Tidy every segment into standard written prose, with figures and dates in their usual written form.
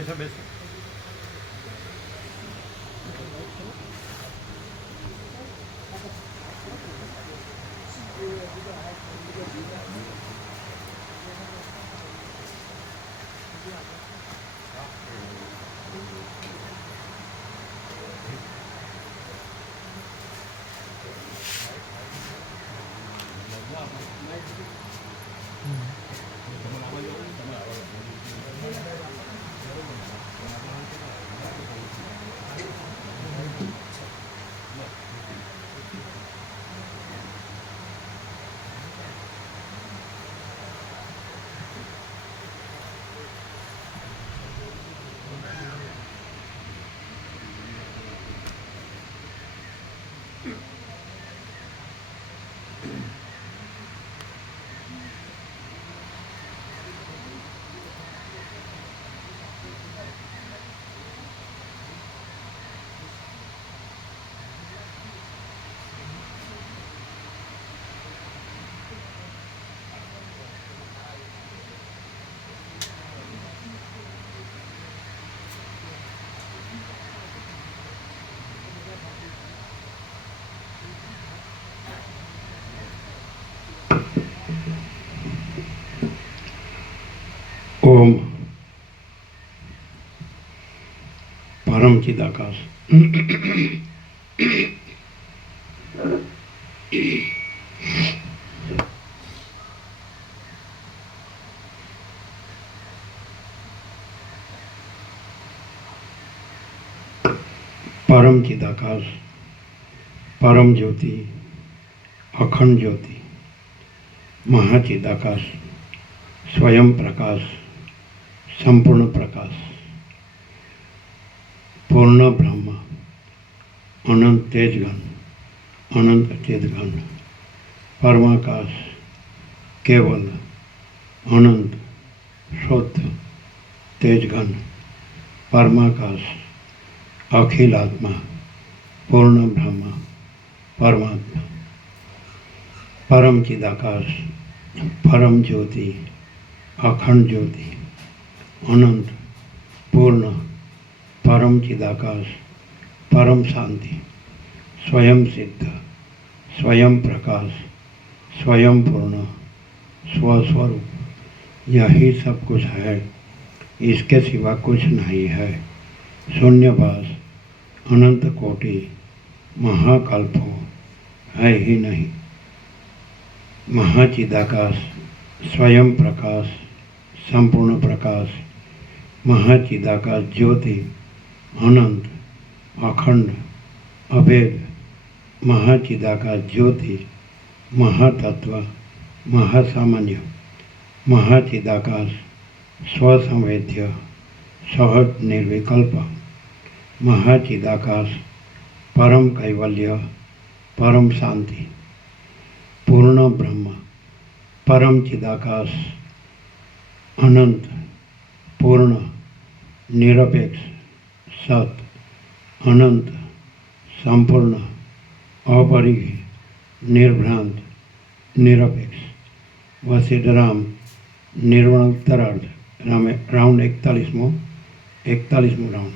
બેસો બેસો. ओम परम चिदाकाश परम चिदाकाश परम ज्योति अखंड ज्योति महाचिदाकाश स्वयं प्रकाश संपूर्ण प्रकाश पूर्ण ब्रह्म अनंत तेजगण अनंत चेतगण परमाकाश केवल अनंत शुद्ध तेजगण परमाकाश अखिल आत्मा पूर्ण ब्रह्म परमात्मा परम चिदाकाश परम ज्योति अखंड ज्योति अनंत पूर्ण परम चिदाकाश परम शांति स्वयं सिद्ध स्वयं प्रकाश स्वयं पूर्ण स्वस्वरूप यही सब कुछ है, इसके सिवा कुछ नहीं है। शून्यवास अनंत कोटि महाकल्पों है ही नहीं। महाचिदाकाश स्वयं प्रकाश संपूर्ण प्रकाश महाचिदाकाश ज्योति अनंत अखंड अभेद महाचिदाकाश ज्योति महातत्व महासामान्य महाचिदाकाश स्वसंवेद्य सहज निर्विकल्प महाचिदाकाश परम कैवल्य परम शांति पूर्ण ब्रह्म परम चिदाकाश अनंत पूर्ण निरपेक्ष सत अनंत संपूर्ण अपरिघ निर्भ्रांत निरपेक्ष वसिष्ठराम निर्वणोत्तरार्ध राउंड 41मो राउंड।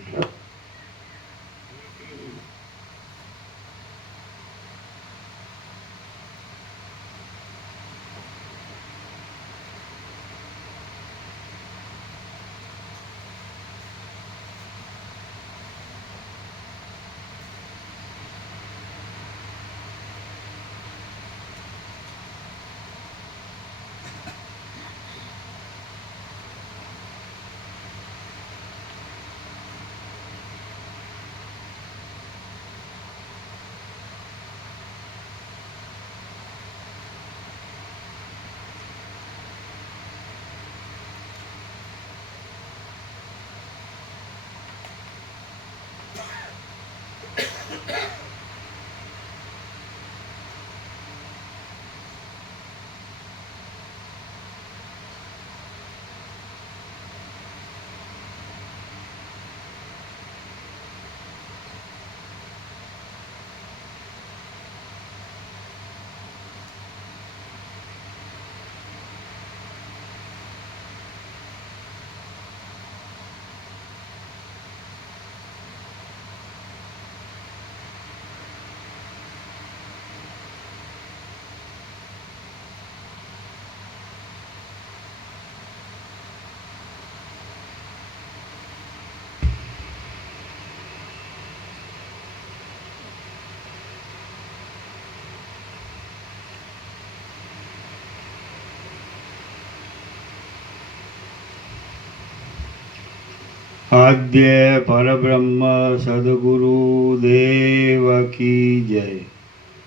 આદ્ય પરબ્રહ્મ સદગુરુ દેવ કી જય.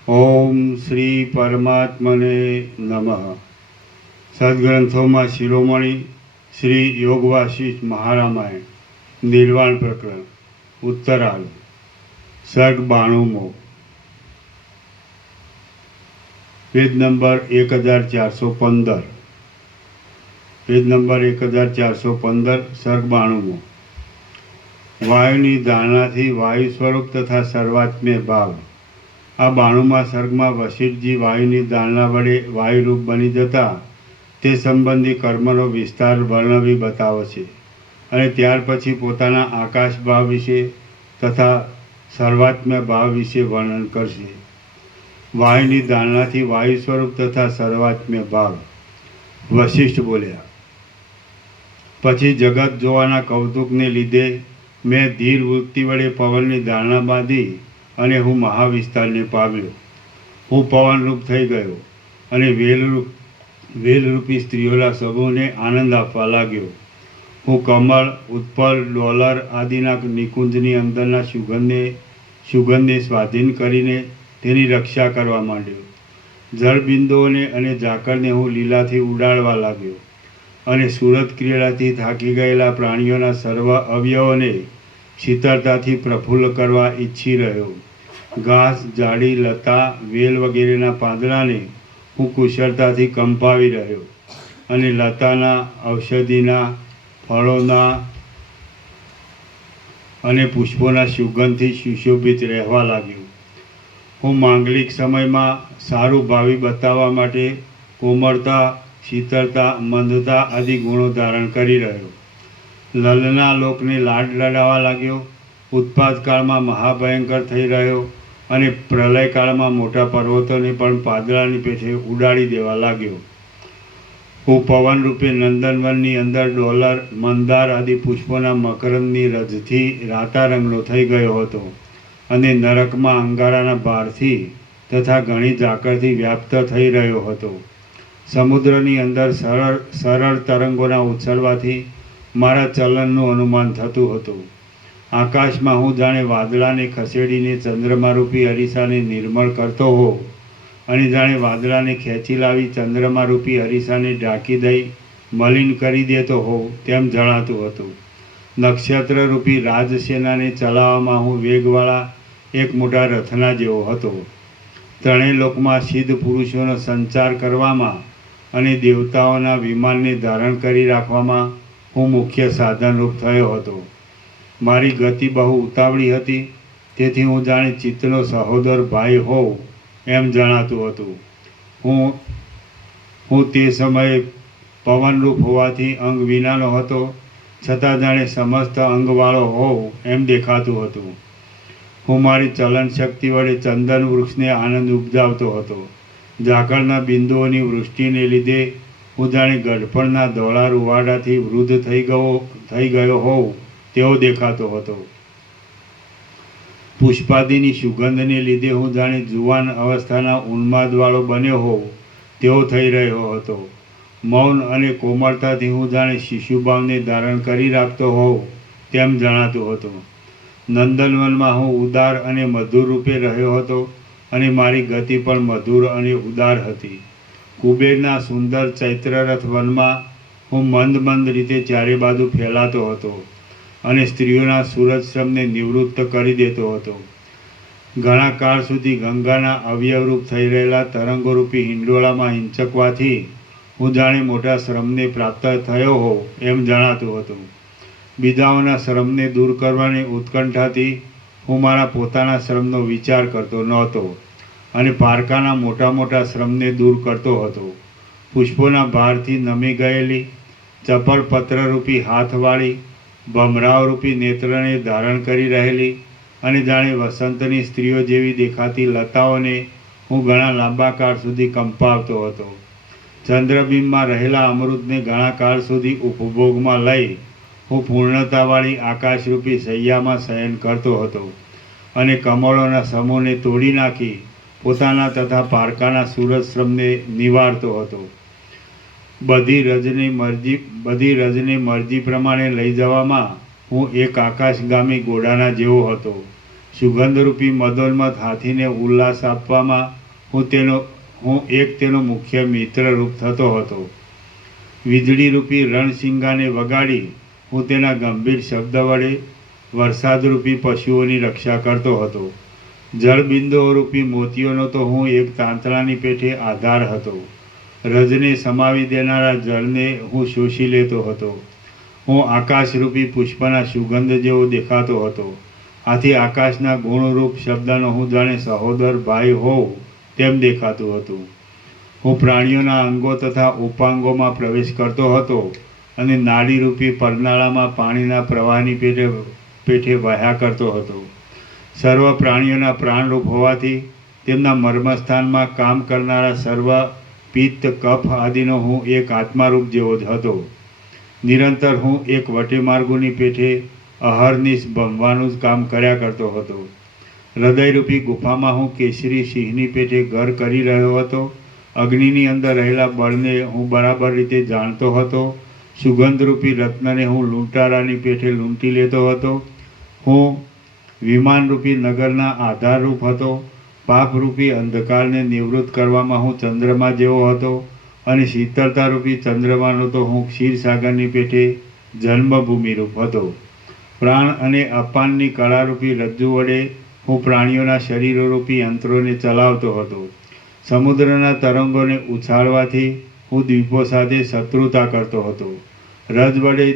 ઓમ શ્રી પરમાત્મને નમઃ. સદગ્રંથોમાં શિરોમણી શ્રી યોગવાસિષ્ઠ મહારામાયણ નિર્વાણ પ્રકરણ ઉત્તરાર્ધ સર્ગ 92મો પેજ નંબર 1415 પેજ નંબર 1415 સર્ગ 92મો. વાયુની ધારણાથી વાયુ સ્વરૂપ તથા સર્વાત્મ્ય ભાવ. આ 92મા સર્ગમાં વશિષ્ઠજી વાયુની ધારણા વડે વાયુરૂપ બની જતા તે સંબંધી કર્મનો વિસ્તાર વર્ણવી બતાવે છે અને ત્યાર પછી પોતાના આકાશ ભાવ વિશે તથા સર્વાત્મ્ય ભાવ વિશે વર્ણન કરશે. વાયુની ધારણાથી વાયુ સ્વરૂપ તથા સર્વાત્મ્ય ભાવ. વશિષ્ઠ બોલ્યા, પછી જગત જોવાના કૌતુકને લીધે મેં ધીર વૃત્તિ વડે પવનની ધારણા બાંધી અને હું મહાવિસ્તારને પામ્યો. હું પવનરૂપ થઈ ગયો અને વેલરૂપી સ્ત્રીઓના સમૂહને આનંદ આપવા લાગ્યો. હું કમળ, ઉત્પલ, ડોલર આદિના નિકુંજની અંદરના સુગંધને સ્વાધીન કરીને તેની રક્ષા કરવા માંડ્યો. જળબિંદુઓને અને ઝાકળને હું લીલાથી ઉડાડવા લાગ્યો અને સુરત ક્રીડાથી થાકી ગયેલા પ્રાણીઓના સર્વ અવયવોને શીતળતાથી પ્રફુલ્લ કરવા ઈચ્છી રહ્યો. ઘાસ, ઝાડી, લતા, વેલ વગેરેના પાંદડાને હું કુશળતાથી કંપાવી રહ્યો અને લતાના, ઔષધિના, ફળોના અને પુષ્પોના સુગંધથી સુશોભિત રહેવા લાગ્યો. હું માંગલિક સમયમાં સારું ભાવિ બતાવવા માટે કોમળતા, શીતળતા, મંદતા આદિ ગુણો ધારણ કરી રહ્યો. લલના લોકને લાડ લડાવવા લાગ્યો. ઉત્પાદ કાળમાં મહાભયંકર થઈ રહ્યો અને પ્રલયકાળમાં મોટા પર્વતોને પણ પાદળાની પેઠે ઉડાડી દેવા લાગ્યો. હું પવન રૂપે નંદનવનની અંદર ડોલર, મંદાર આદિ પુષ્પોના મકરંદની રજથી રાતા રંગનો થઈ ગયો હતો અને નરકમાં અંગારાના ભારથી તથા ઘણી ઝાકળથી વ્યાપ્ત થઈ રહ્યો હતો. સમુદ્રની અંદર સરળ તરંગોના ઉછળવાથી મારા ચલનનું અનુમાન થતું હતું. આકાશમાં હું જાણે વાદળાને ખસેડીને ચંદ્રમારૂપી અરીસાને નિર્મળ કરતો હોઉં અને જાણે વાદળાને ખેંચી લાવી ચંદ્રમારૂપી અરીસાને ઢાંકી દઈ મલિન કરી દેતો હોઉં તેમ જણાતું હતું. નક્ષત્રરૂપી રાજસેનાને ચલાવવામાં હું વેગવાળા એક મોટા રથના જેવો હતો. ત્રણેય લોકમાં સિદ્ધ પુરુષોનો સંચાર કરવામાં અને દેવતાઓના વિમાનને ધારણ કરી રાખવામાં હું મુખ્ય સાધનરૂપ થયો હતો. મારી ગતિ બહુ ઉતાવળી હતી, તેથી હું જાણે ચિત્તનો સહોદર ભાઈ હોઉં એમ જણાતું હતું. હું તે સમયે પવનરૂપ હોવાથી અંગ વિનાનો હતો, છતાં જાણે સમસ્ત અંગવાળો હોઉં એમ દેખાતું હતું. હું મારી ચલન શક્તિ વડે ચંદન વૃક્ષને આનંદ ઉપજાવતો હતો. ઝાકળના બિંદુઓની વૃષ્ટિને લીધે હું જાણે ગઢપણના ધોળા રૂવાડાથી વૃદ્ધ થઈ ગયો હોઉં તેવો દેખાતો હતો. પુષ્પાદિની સુગંધને લીધે હું જાણે જુવાન અવસ્થાના ઉન્માદવાળો બન્યો હોઉં તેવો થઈ રહ્યો હતો. મૌન અને કોમળતાથી હું જાણે શિશુભાવને ધારણ કરી રાખતો હોઉં તેમ જણાતું હતું. નંદનવનમાં હું ઉદાર અને મધુર રૂપે રહ્યો હતો અને મારી ગતિ પણ મધુર અને ઉદાર હતી. કુબેરના સુંદર ચૈત્રરથ વનમાં હું મંદ રીતે ચારે બાજુ ફેલાતો હતો અને સ્ત્રીઓના સુરજશ્રમને નિવૃત્ત કરી દેતો હતો. ઘણા કાળ સુધી ગંગાના અવયવરૂપ થઈ રહેલા તરંગોરૂપી હિંડોળામાં હિંચકવાથી હું જાણે મોટા શ્રમને પ્રાપ્ત થયો હોઉં એમ જણાતું હતું. બીજાઓના શ્રમને દૂર કરવાની ઉત્કંઠાથી હું મારા પોતાના શ્રમનો વિચાર કરતો નહોતો અને પારકાના મોટા શ્રમને દૂર કરતો હતો. પુષ્પોના ભારથી નમી ગયેલી ચપળ પત્રરૂપી હાથવાળી ભમરાવરૂપી નેત્રને ધારણ કરી રહેલી અને જાણે વસંતની સ્ત્રીઓ જેવી દેખાતી લતાઓને હું ઘણા લાંબા કાળ સુધી કંપાવતો હતો. ચંદ્રબિંબમાં રહેલા અમૃતને ઘણા કાળ સુધી ઉપભોગમાં લઈ હું પૂર્ણતાવાળી આકાશરૂપી શૈયામાં શયન કરતો હતો અને કમળોના સમૂહને તોડી નાખી પોતાના તથા પારકાના સૂરજશ્રમને નિવારતો હતો. બધી રજને મરજી પ્રમાણે લઈ જવામાં હું એક આકાશગામી ઘોડાના જેવો હતો. સુગંધરૂપી મદોન્મત હાથીને ઉલ્લાસ આપવામાં હું તેનો મુખ્ય મિત્રરૂપ થતો હતો. વીજળીરૂપી રણસિંગાને વગાડી હું તેના ગંભીર શબ્દ વડે વરસાદરૂપી પશુઓની રક્ષા કરતો હતો. જળબિંદુઓરૂપી મોતીઓનો તો હું એક તાંતણાની પેઠે આધાર હતો. રજને સમાવી દેનારા જળને હું શોષી લેતો હતો. હું આકાશરૂપી પુષ્પના સુગંધ જેવો દેખાતો હતો. આથી આકાશના ગુણરૂપ શબ્દનો હું જાણે સહોદર ભાઈ હોઉં તેમ દેખાતું હતું. હું પ્રાણીઓના અંગો તથા ઉપાંગોમાં પ્રવેશ કરતો હતો અને નાડીરૂપી પરનાળામાં પાણીના પ્રવાહની પેઠે વહ્યા કરતો હતો. સર્વ પ્રાણીઓના પ્રાણરૂપ હોવાથી તેમના મર્મસ્થાનમાં કામ કરનારા સર્વ પિત્ત કફ આદિનો હું એક આત્મારૂપ જેવો જ હતો. નિરંતર હું એક વટેમાર્ગોની પેઠે અહર્નિશ ભમવાનું જ કામ કર્યા કરતો હતો. હૃદયરૂપી ગુફામાં હું કેસરી સિંહની પેઠે ઘર કરી રહ્યો હતો. અગ્નિની અંદર રહેલા બળને હું બરાબર રીતે જાણતો હતો. સુગંધરૂપી રત્નને હું લૂંટારાની પેઠે લૂંટી લેતો હતો. હું વિમાનરૂપી નગરના આધારરૂપ હતો. પાપરૂપી અંધકારને નિવૃત્ત કરવામાં હું ચંદ્રમા જેવો હતો અને શીતળતારૂપી ચંદ્રમાનો તો હું ક્ષીરસાગરની પેઠે જન્મભૂમિરૂપ હતો. પ્રાણ અને અપાનની કળારૂપી રજ્જુ વડે હું પ્રાણીઓના શરીરોરૂપી યંત્રોને ચલાવતો હતો. સમુદ્રના તરંગોને ઉછાળવાથી હું દ્વીપો સાથે શત્રુતા કરતો હતો. રજ વડે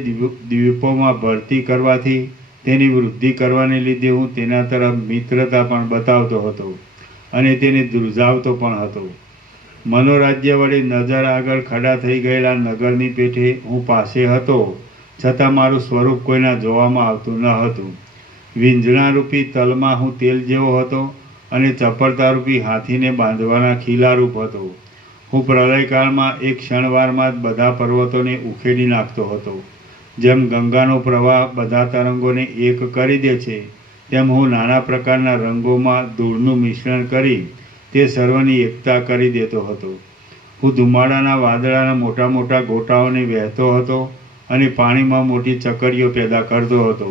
દ્વીપોમાં ભરતી કરવાથી તેની વૃદ્ધિ કરવાને લીધે હું તેના તરફ મિત્રતા પણ બતાવતો હતો અને તેને ધ્રુજાવતો પણ હતો. મનોરાજ્ય વડે નજર આગળ ખડા થઈ ગયેલા નગરની પેઠે હું પાસે હતો, છતાં મારું સ્વરૂપ કોઈના જોવામાં આવતું ન હતું. વીંઝણારૂપી તલમાં હું તેલ જેવો હતો અને ચપળતારૂપી હાથીને બાંધવાના ખીલારૂપ હતો. હું પ્રલયકાળમાં એક ક્ષણવારમાં જ બધા પર્વતોને ઉખેડી નાખતો હતો. જેમ ગંગાનો પ્રવાહ બધા તરંગોને એક કરી દે છે, તેમ હું નાના પ્રકારના રંગોમાં ધૂળનું મિશ્રણ કરી તે સર્વની એકતા કરી દેતો હતો. હું ધુમાડાના વાદળાના મોટા મોટા ગોટાઓને વહેતો હતો અને પાણીમાં મોટી ચકરીઓ પેદા કરતો હતો.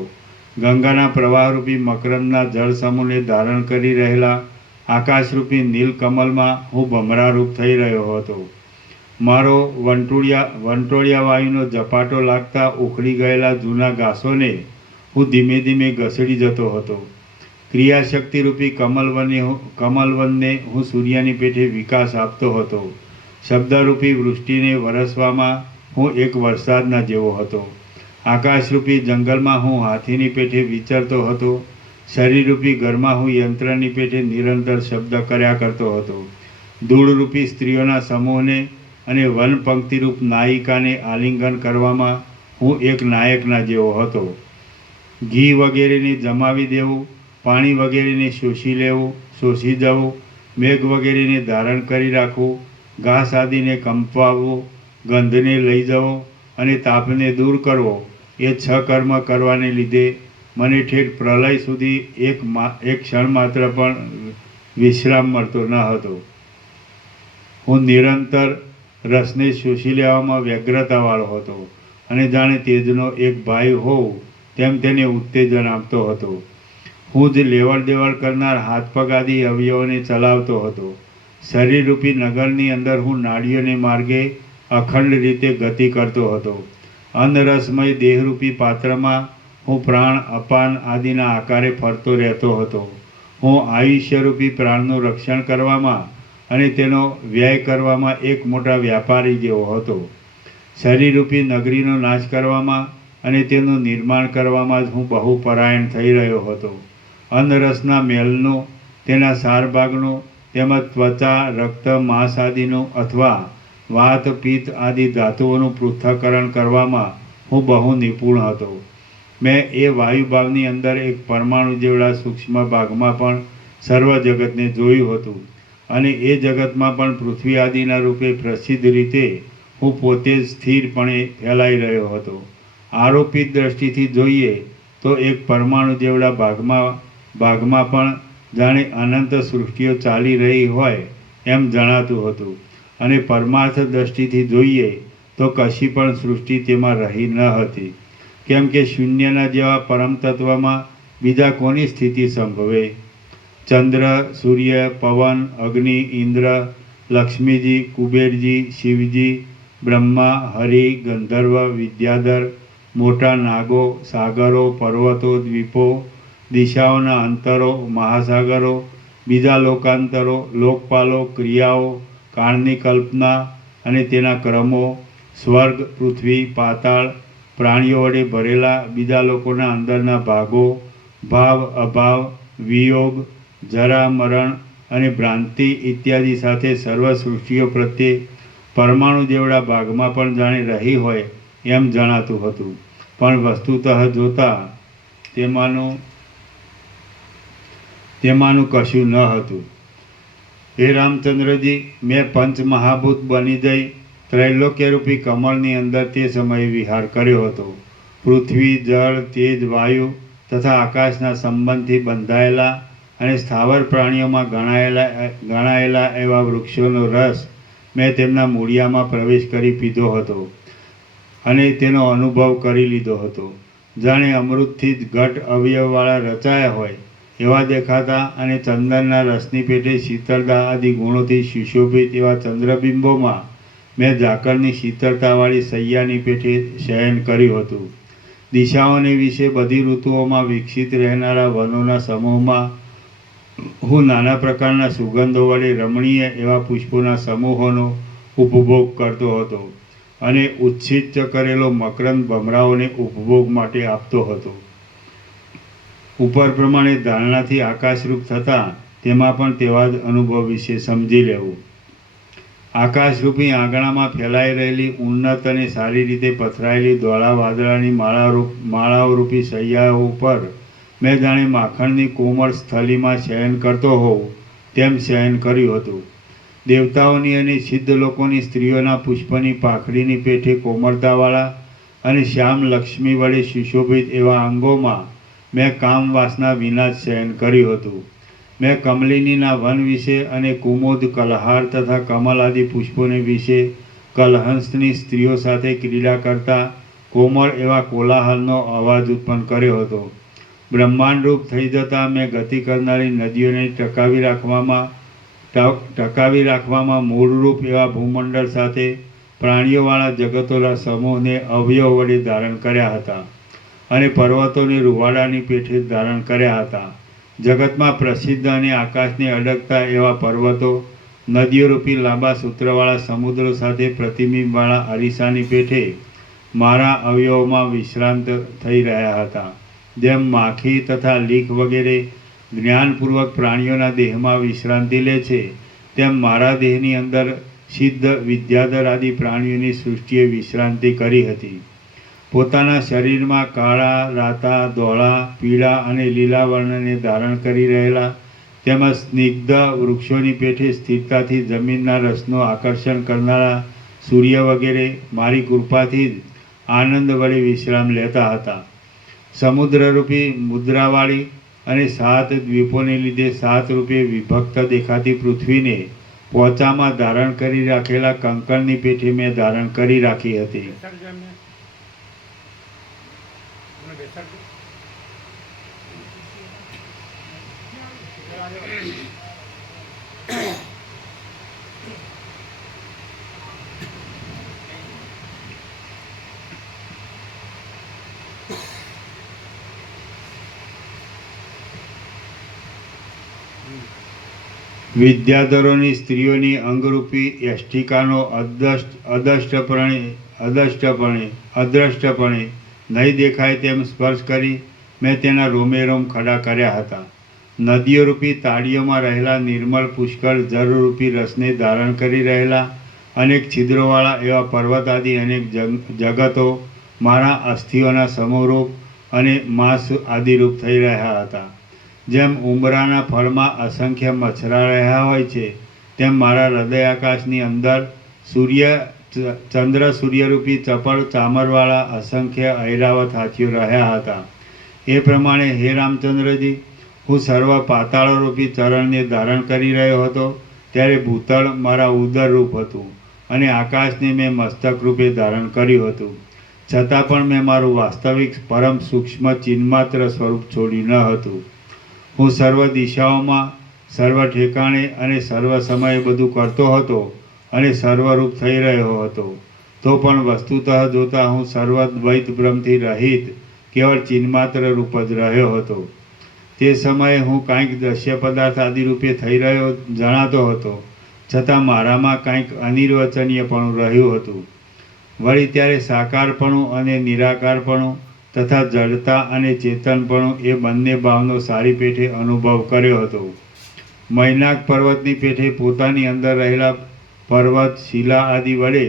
ગંગાના પ્રવાહરૂપી મકરંદના જળસમૂહને ધારણ કરી રહેલા આકાશરૂપી નીલકમલમાં હું ભમરારૂપ થઈ રહ્યો હતો. મારો વંટોળિયા વાયુનો ઝપાટો લાગતા ઉખડી ગયેલા જૂના ઘાસોને હું ધીમે ધીમે ઘસડી જતો હતો. ક્રિયાશક્તિરૂપી કમલવનને હું સૂર્યની પેઠે વિકાસ આપતો હતો. શબ્દરૂપી વૃષ્ટિને વરસવામાં હું એક વરસાદના જેવો હતો. આકાશરૂપી જંગલમાં હું હાથીની પેઠે વિચરતો હતો. શરીરરૂપી ઘરમાં હું યંત્રની પેઠે નિરંતર શબ્દ કર્યા કરતો હતો. ધૂળરૂપી સ્ત્રીઓના સમૂહને અને વનપંક્તિરૂપ નાયિકાને આલિંગન કરવામાં હું એક નાયકના જેવો હતો. ઘી વગેરેને જમાવી દેવું, પાણી વગેરેને શોષી જવું, મેઘ વગેરેને ધારણ કરી રાખવું, ઘાસ આદિને કંપાવવું, ગંધને લઈ જવો અને તાપને દૂર કરવો, એ 6 કર્મ કરવાને લીધે મને ઠેઠ પ્રલય સુધી એક ક્ષણ માત્ર પણ વિશ્રામ મળતો ન હતો. હું નિરંતર રસને શોષી લેવામાં વ્યગ્રતાવાળો હતો અને જાણે તેજનો એક ભાઈ હોઉં તેમ તેને ઉત્તેજન આપતો હતો. હું જ લેવડ દેવડ કરનાર હાથ પગ આદિ અવયવોને ચલાવતો હતો. શરીરરૂપી નગરની અંદર હું નાડીઓને માર્ગે અખંડ રીતે ગતિ કરતો હતો. અન્નરસમય દેહરૂપી પાત્રમાં હું પ્રાણ અપાન આદિના આકારે ફરતો રહેતો હતો. હું આયુષ્યરૂપી પ્રાણનું રક્ષણ કરવામાં અને તેનો વ્યય કરવામાં એક મોટા વ્યાપારી જેવો હતો. શરીરરૂપી નગરીનો નાશ કરવામાં અને તેનું નિર્માણ કરવામાં જ હું બહુ પરાયણ થઈ રહ્યો હતો. અન્નરસના મેલનું, તેના સારભાગનું તેમજ ત્વચા, રક્ત, માંસ આદિનું અથવા વાત, પિત્ત આદિ ધાતુઓનું પૃથ્થકરણ કરવામાં હું બહુ નિપુણ હતો. મેં એ વાયુભાવની અંદર એક પરમાણુ જેવડા સૂક્ષ્મ ભાગમાં પણ સર્વ જગતને જોયું હતું અને એ જગતમાં પણ પૃથ્વી આદિના રૂપે પ્રસિદ્ધ રીતે હું પોતે જ સ્થિરપણે ફેલાઈ રહ્યો હતો. આરોપિત દ્રષ્ટિથી જોઈએ તો એક પરમાણુ જેવડા ભાગમાં પણ જાણે અનંત સૃષ્ટિઓ ચાલી રહી હોય એમ જણાતું હતું અને પરમાર્થ દ્રષ્ટિથી જોઈએ તો કશી પણ સૃષ્ટિ તેમાં રહી ન હતી. કેમ કે શૂન્યના જેવા પરમ તત્વમાં બીજા કોની સ્થિતિ સંભવે? ચંદ્ર, સૂર્ય, પવન, અગ્નિ, ઇન્દ્ર, લક્ષ્મીજી, કુબેરજી, શિવજી, બ્રહ્મા, હરિ, ગંધર્વ, વિદ્યાધર, મોટા નાગો, સાગરો, પર્વતો, દ્વીપો, દિશાઓના અંતરો, મહાસાગરો, બીજા લોકાંતરો, લોકપાલો, ક્રિયાઓ, કાળની કલ્પના અને તેના ક્રમો, સ્વર્ગ, પૃથ્વી, પાતાળ, પ્રાણીઓ વડે ભરેલા બીજા લોકોના અંદરના ભાગો, ભાવ, અભાવ, વિયોગ, જરા, મરણ અને ભ્રાંતિ ઇત્યાદિ સાથે સર્વ સૃષ્ટિઓ પ્રત્યે પરમાણુ જેવડા ભાગમાં પણ જાણે રહી હોય એમ જણાતું હતું. પણ વસ્તુતઃ જોતાં તેમાંનું કશું ન હતું. હે રામચંદ્રજી, મેં પંચમહાભૂત બની જઈ ત્રૈલોક્યરૂપી કમળની અંદર તે સમયે વિહાર કર્યો હતો. પૃથ્વી, જળ, તેજ, વાયુ તથા આકાશના સંબંધથી બંધાયેલા અને સ્થાવર પ્રાણીઓમાં ગણાયેલા એવા વૃક્ષોનો રસ મેં તેમના મૂળિયામાં પ્રવેશ કરી પીધો હતો અને તેનો અનુભવ કરી લીધો હતો. જાણે અમૃતથી જ ઘટ અવયવવાળા રચાયા હોય એવા દેખાતા અને ચંદનના રસની પેટે શીતળતા આદિ ગુણોથી સુશોભિત એવા ચંદ્રબિંબોમાં મેં ઝાકળની શીતળતાવાળી સૈયાની પેઠે શયન કર્યું હતું. દિશાઓને વિશે બધી ઋતુઓમાં વિકસિત રહેનારા વનોના સમૂહમાં હું નાના પ્રકારના સુગંધો વડે રમણીય એવા પુષ્પોના સમૂહોનો ઉપભોગ કરતો હતો અને ઉચ્છિષ્ટ કરેલો મકરંદ ભમરાઓને ઉપભોગ માટે આપતો હતો. ઉપર પ્રમાણે ધારણાથી આકાશરૂપ થતાં તેમાં પણ તેવા જ અનુભવ વિશે સમજી લેવું. આકાશરૂપી આંગણામાં ફેલાઈ રહેલી ઉન્નત અને સારી રીતે પથરાયેલી ધોળા વાદળાની માળાઓરૂપી સૈયાઓ ઉપર મેં જાણે માખણની કોમળ સ્થલીમાં શયન કરતો હોઉં તેમ શયન કર્યું હતું. દેવતાઓની અને સિદ્ધ લોકોની સ્ત્રીઓના પુષ્પની પાંખડીની પેઠે કોમળતાવાળા અને શ્યામ લક્ષ્મી વડે સુશોભિત એવા અંગોમાં મેં કામ વાસના વિના જ શયન કર્યું હતું. મેં કમલિનીના વન વિશે અને કુમુદ, કલહાર તથા કમલ આદિ પુષ્પોને વિશે કલહંસની સ્ત્રીઓ સાથે ક્રીડા કરતા કોમળ એવા કોલાહલનો અવાજ ઉત્પન્ન કર્યો હતો. બ્રહ્માંડરૂપ થઈ જતાં મેં ગતિ કરનારી નદીઓને ટકાવી રાખવામાં મૂળરૂપ એવા ભૂમંડળ સાથે પ્રાણીઓવાળા જગતોના સમૂહને અવયવ વડે ધારણ કર્યા હતા અને પર્વતોને રૂવાડાની પેઠે ધારણ કર્યા હતા. જગતમાં પ્રસિદ્ધ અને આકાશને અડકતા એવા પર્વતો નદીઓરૂપી લાંબા સૂત્રવાળા સમુદ્રો સાથે પ્રતિબિંબવાળા અરીસાની પેઠે મારા અવયવોમાં વિશ્રાંત થઈ રહ્યા હતા. જેમ માખી તથા લીખ વગેરે જ્ઞાનપૂર્વક પ્રાણીઓના દેહમાં વિશ્રાંતિ લે છે, તેમ મારા દેહની અંદર સિદ્ધ, વિદ્યાધર આદિ પ્રાણીઓની સૃષ્ટિએ વિશ્રાંતિ કરી હતી. પોતાના શરીરમાં કાળા, રાતા, ધોળા, પીળા અને લીલા વર્ણને ધારણ કરી રહેલા તેમજ સ્નિગ્ધ વૃક્ષોની પેઠે સ્થિરતાથી જમીનના રસનું આકર્ષણ કરનારા સૂર્ય વગેરે મારી કૃપાથી જ આનંદ વડે વિશ્રામ લેતા હતા. સમુદ્રરૂપી મુદ્રાવાળી અને 7 દ્વીપોને લીધે 7 રૂપે વિભક્ત દેખાતી પૃથ્વીને પોચામાં ધારણ કરી રાખેલા કંકણની પેઠે મેં ધારણ કરી રાખી હતી. વિદ્યાધરોની સ્ત્રીઓની અંગરૂપી યષ્ટિકાનો અદ્રષ્ટપણે નહીં દેખાય તેમ સ્પર્શ કરી મેં તેના રોમેરોમ ખડા કર્યા હતા. નદીઓરૂપી તાળીઓમાં રહેલા નિર્મળ પુષ્કળ જળરૂપી રસને ધારણ કરી રહેલા અનેક છિદ્રોવાળા એવા પર્વત આદિ અનેક જગતો મારા અસ્થિઓના સમૂહરૂપ અને માંસ આદિરૂપ થઈ રહ્યા હતા. જેમ ઉંબરાના ફળમાં અસંખ્ય મચ્છરા રહ્યા હોય છે, તેમ મારા હૃદયાકાશની અંદર ચંદ્ર સૂર્યરૂપી ચપળ ચામરવાળા અસંખ્ય ઐરાવત હાથીઓ રહ્યા હતા. એ પ્રમાણે હે રામચંદ્રજી, હું સર્વ પાતાળરૂપી ચરણને ધારણ કરી રહ્યો હતો ત્યારે ભૂતળ મારા ઉદરરૂપ હતું અને આકાશને મેં મસ્તક રૂપે ધારણ કર્યું હતું. છતાં પણ મેં મારું વાસ્તવિક પરમ સૂક્ષ્મ ચિન્માત્ર સ્વરૂપ છોડ્યું ન હતું. હું સર્વ દિશાઓમાં, સર્વ ઠેકાણે અને સર્વ સમયે બધું કરતો હતો અને સર્વરૂપ થઈ રહ્યો હતો. તો પણ વસ્તુતઃ જોતાં હું સર્વ દ્વૈત ભ્રમથી રહિત કેવળ ચિન્માત્ર રૂપ જ રહ્યો હતો. તે સમયે હું કાંઈક દ્રશ્ય પદાર્થ આદિ રૂપે થઈ રહ્યો જણાતો હતો, છતાં મારામાં કાંઈક અનિર્વચનીયપણું રહ્યું હતું. વળી ત્યારે સાકારપણું અને નિરાકારપણું તથા જડતા અને ચેતનપણું એ બંને ભાવનો સારી પેઠે અનુભવ કર્યો હતો. મૈનાક પર્વતની પેઠે પોતાની અંદર રહેલા પર્વત, શિલા આદિ વડે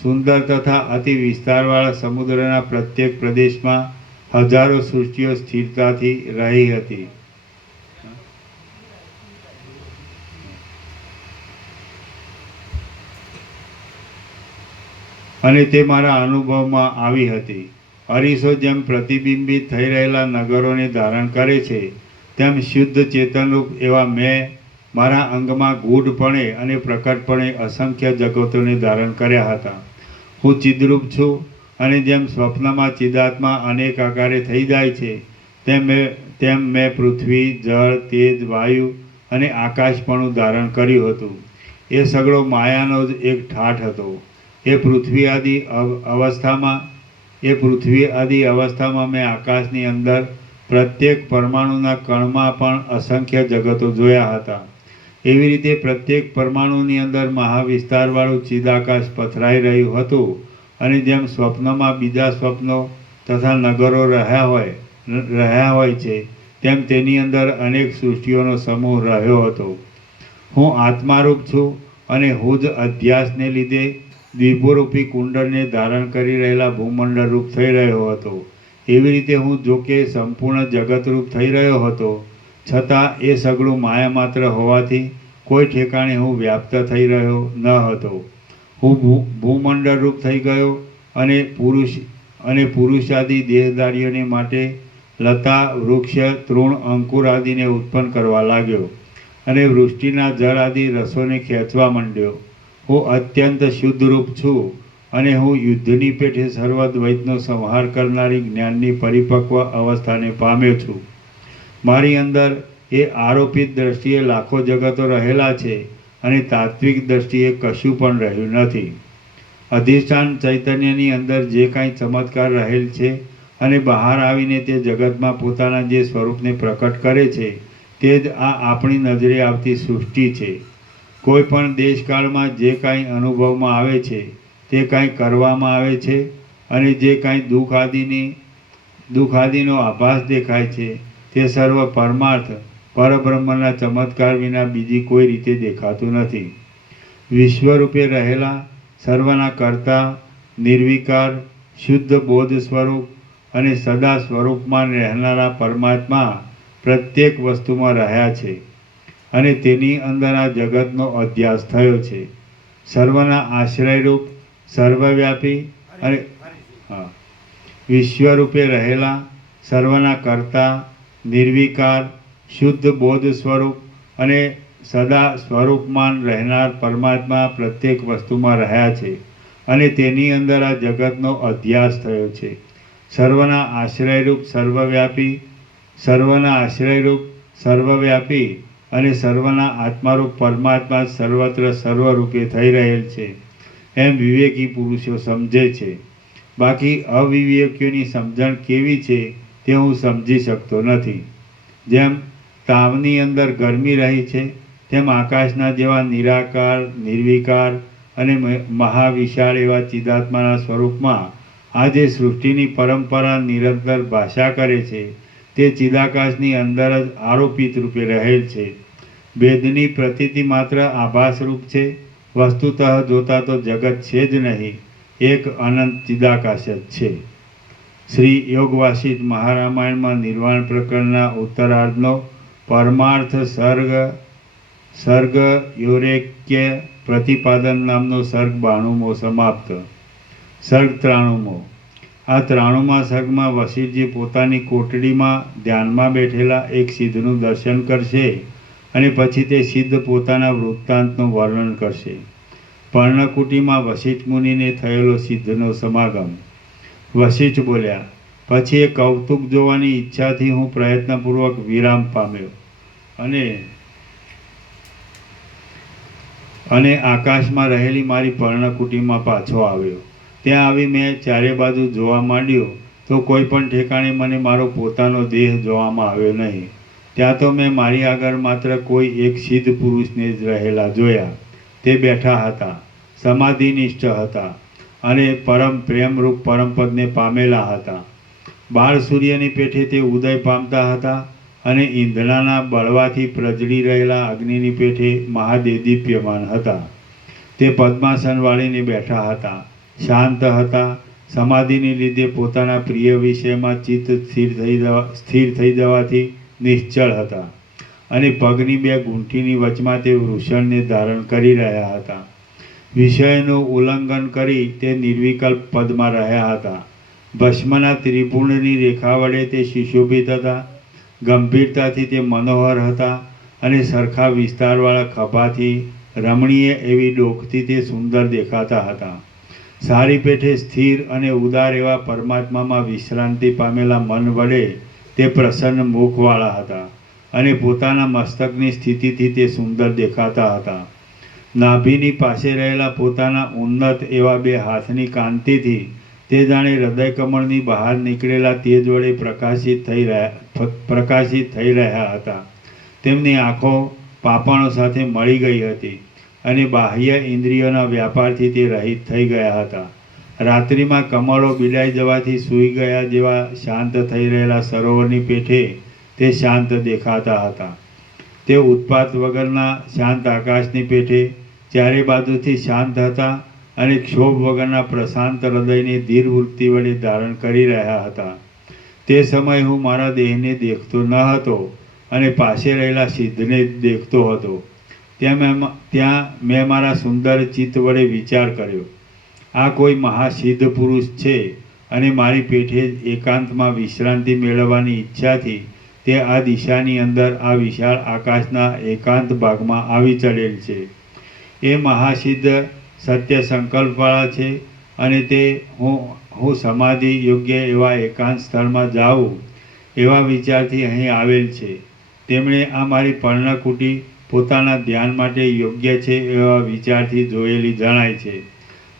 સુંદર તથા અતિ વિસ્તારવાળા સમુદ્રના પ્રત્યેક પ્રદેશમાં હજારો સૃષ્ટિઓ સ્થિરતાથી રહી હતી. અને તે મારા અનુભવમાં આવી હતી. અરીસો જેમ પ્રતિબિંબિત થઈ રહેલા નગરોને ધારણ કરે છે, તેમ શુદ્ધ ચેતનરૂપ એવા મેં મારા અંગમાં ગૂઢપણે અને પ્રકટપણે અસંખ્ય જગતોને ધારણ કર્યા હતા. હું ચિદ્રૂપ છું, અને જેમ સ્વપ્નમાં ચિદાત્મા અનેક આકારે થઈ જાય છે, તેમ મેં પૃથ્વી, જળ, તેજ, વાયુ અને આકાશપણું ધારણ કર્યું હતું. એ સગળો માયાનો જ એક ઠાઠ હતો. એ પૃથ્વી આદિ અવસ્થામાં મેં આકાશની અંદર પ્રત્યેક પરમાણુના કણમાં પણ અસંખ્ય જગતો જોયા હતા. એવી રીતે પ્રત્યેક પરમાણુની અંદર મહાવિસ્તારવાળું ચિદાકાશ પથરાઈ રહ્યું હતું. અને જેમ સ્વપ્નમાં બીજા સ્વપ્નો તથા નગરો રહ્યા હોય છે, તેમ તેની અંદર અનેક સૃષ્ટિઓનો સમૂહ રહ્યો હતો. હું આત્મારૂપ છું, અને હું જ અધ્યાસને લીધે દ્વિભુરૂપી કુંડળને ધારણ કરી રહેલા ભૂમંડળ રૂપ થઈ રહ્યો હતો. એવી રીતે હું જોકે સંપૂર્ણ જગતરૂપ થઈ રહ્યો હતો, છતાં એ સગળું માયા માત્ર હોવાથી કોઈ ઠેકાણે હું વ્યાપ્ત થઈ રહ્યો ન હતો. હું ભૂમંડળ રૂપ થઈ ગયો અને પુરુષાદિ દેહધારીઓને માટે લતા, વૃક્ષ, તૃણ, અંકુર આદિને ઉત્પન્ન કરવા લાગ્યો, અને વૃષ્ટિના જળ આદિ રસોને ખેંચવા માંડ્યો. હું અત્યંત શુદ્ધરૂપ છું, અને હું યુદ્ધની પેઠે સર્વદ્વૈતનો સંહાર કરનારી જ્ઞાનની પરિપક્વ અવસ્થાને પામ્યો છું. મારી અંદર એ આરોપિત દ્રષ્ટિએ લાખો જગતો રહેલા છે, અને તાત્વિક દ્રષ્ટિએ કશું પણ રહ્યું નથી. અધિષ્ઠાન ચૈતન્યની અંદર જે કાંઈ ચમત્કાર રહેલ છે, અને બહાર આવીને તે જગતમાં પોતાના જે સ્વરૂપને પ્રકટ કરે છે, તે જ આ આપણી નજરે આવતી સૃષ્ટિ છે. કોઈ પણ દેશકાળમાં જે કાંઈ અનુભવમાં આવે છે, તે કાંઈ કરવામાં આવે છે, અને જે કાંઈ દુઃખ આદિનો આભાસ દેખાય છે, તે સર્વ પરમાર્થ પરબ્રહ્મના ચમત્કાર વિના બીજી કોઈ રીતે દેખાતું નથી. વિશ્વરૂપે રહેલા સર્વના કર્તા, નિર્વિકાર, શુદ્ધ બોધ સ્વરૂપ અને સદા સ્વરૂપમાં રહેનારા પરમાત્મા પ્રત્યેક વસ્તુમાં રહ્યા છે, અને તેની અંદર આ જગતનો અધ્યાસ થયો છે. સર્વના આશ્રયરૂપ, સર્વવ્યાપી અને વિશ્વરૂપે રહેલા સર્વના કર્તા, નિર્વિકાર, શુદ્ધ બોધ સ્વરૂપ અને સદા સ્વરૂપમાન રહેનાર પરમાત્મા પ્રત્યેક વસ્તુમાં રહ્યા છે, અને તેની અંદર આ જગતનો અધ્યાસ થયો છે. સર્વના આશ્રયરૂપ સર્વવ્યાપી અને સર્વના આત્મારૂપ પરમાત્મા સર્વત્ર સર્વરૂપે થઈ રહેલ છે, એમ વિવેકી પુરુષો સમજે છે. બાકી અવિવેકીઓની સમજણ કેવી છે તે હું સમજી શકતો નથી. જેમ તાવની અંદર ગરમી રહી છે, તેમ આકાશના જેવા નિરાકાર, નિર્વિકાર અને મહાવિશાળ એવા ચિદાત્માના સ્વરૂપમાં આ જે સૃષ્ટિની પરંપરા નિરંતર ભાષા કરે છે, તે ચિદાકાશની અંદર જ આરોપિત રૂપે રહેલ છે. ભેદની પ્રતીતિ માત્ર આભાસરૂપ છે. વસ્તુતઃ જોતા તો જગત છે જ નહીં, એક અનંત ચિદાકાશ જ છે. શ્રી યોગ વાસિષ્ઠ મહારામાયણમાં નિર્વાણ પ્રકરણના ઉત્તરાર્ધનો પરમાર્થ સર્ગ યોરેક્ય પ્રતિપાદન નામનો સર્ગ 92મો સમાપ્ત. સર્ગ 93મો. આ 93મા સર્ગમાં વશિષ્ઠજી પોતાની કોટડીમાં ધ્યાનમાં બેઠેલા એક સિદ્ધનું દર્શન કરશે, અને પછી તે સિદ્ધ પોતાના વૃત્તાંતનું વર્ણન કરશે. પર્ણકુટીમાં વશિષ્ઠ મુનિને થયેલો સિદ્ધનો સમાગમ. વશિષ્ઠ બોલ્યા. પછી એ કૌતુક જોવાની ઈચ્છાથી હું પ્રયત્નપૂર્વક વિરામ પામ્યો અને આકાશમાં રહેલી મારી પર્ણકુટીમાં પાછો આવ્યો. ત્યાં આવી મેં ચારે બાજુ જોવા માંડ્યો તો કોઈ પણ ઠેકાણે મને મારો પોતાનો દેહ જોવામાં આવ્યો નહીં. ત્યાં તો મેં મારી આગળ માત્ર કોઈ એક સિદ્ધ પુરુષને જ રહેલા જોયા. તે બેઠા હતા, સમાધિનિષ્ઠ હતા અને પરમ પ્રેમરૂપ પરમપદને પામેલા હતા. બાળ સૂર્યની પેઠે તે ઉદય પામતા હતા અને ઈંધણાના બળવાથી પ્રજળી રહેલા અગ્નિની પેઠે મહાદેદીપ્યમાન હતા. તે પદ્માસન વાળીને બેઠા હતા, શાંત હતા. સમાધિને લીધે પોતાના પ્રિય વિષયમાં ચિત્ત સ્થિર થઈ જવાથી નિશ્ચળ હતા અને પગની બે ગૂંઠીની વચમાં તે વૃષણને ધારણ કરી રહ્યા હતા. વિષયનું ઉલ્લંઘન કરી તે નિર્વિકલ્પ પદમાં રહ્યા હતા. ભસ્મના ત્રિપુંડની રેખા વડે તે સુશોભિત હતા. ગંભીરતાથી તે મનોહર હતા અને સરખા વિસ્તારવાળા ખભાથી રમણીય એવી ડોકથી તે સુંદર દેખાતા હતા. સારી પેઠે સ્થિર અને ઉદાર એવા પરમાત્મામાં વિશ્રાંતિ પામેલા મન વડે તે પ્રસન્ન મુખવાળા હતા અને પોતાના મસ્તકની સ્થિતિથી તે સુંદર દેખાતા હતા. નાભીની પાસે રહેલા પોતાના ઉન્નત એવા બે હાથની કાંતિથી તે જાણે હૃદયકમળની બહાર નીકળેલા તેજ વડે પ્રકાશિત થઈ રહ્યા હતા. તેમની આંખો પાપણો સાથે મળી ગઈ હતી અને બાહ્ય ઇન્દ્રિયોના વ્યાપારથી તે રહિત થઈ ગયા હતા. રાત્રિમાં કમળો બિલાઈ જવાથી સૂઈ ગયા જેવા શાંત થઈ રહેલા સરોવરની પેઠે તે શાંત દેખાતા હતા. તે ઉત્પાત વગરના શાંત આકાશની પેઠે ચારે બાજુથી શાંત હતા અને ક્ષોભ વગરના પ્રશાંત હૃદયને ધીર વૃત્તિ વડે ધારણ કરી રહ્યા હતા. તે સમયે હું મારા દેહને દેખતો ન હતો અને પાસે રહેલા સિદ્ધને દેખતો હતો. ત્યાં મેં મારા સુંદર ચિત્ત વડે વિચાર કર્યો, આ કોઈ મહાસિદ્ધ પુરુષ છે અને મારી પેઠે જ એકાંતમાં વિશ્રાંતિ મેળવવાની ઈચ્છાથી તે આ દિશાની અંદર આ વિશાળ આકાશના એકાંત ભાગમાં આવી ચડેલ છે. એ મહાસિદ્ધ સત્ય સંકલ્પવાળા છે અને તે હું સમાધિ યોગ્ય એવા એકાંત સ્થળમાં જાઉં એવા વિચારથી અહીં આવેલ છે. તેમણે આ મારી પર્ણકુટી પોતાના ધ્યાન માટે યોગ્ય છે એવા વિચારથી જોયેલી જણાય છે.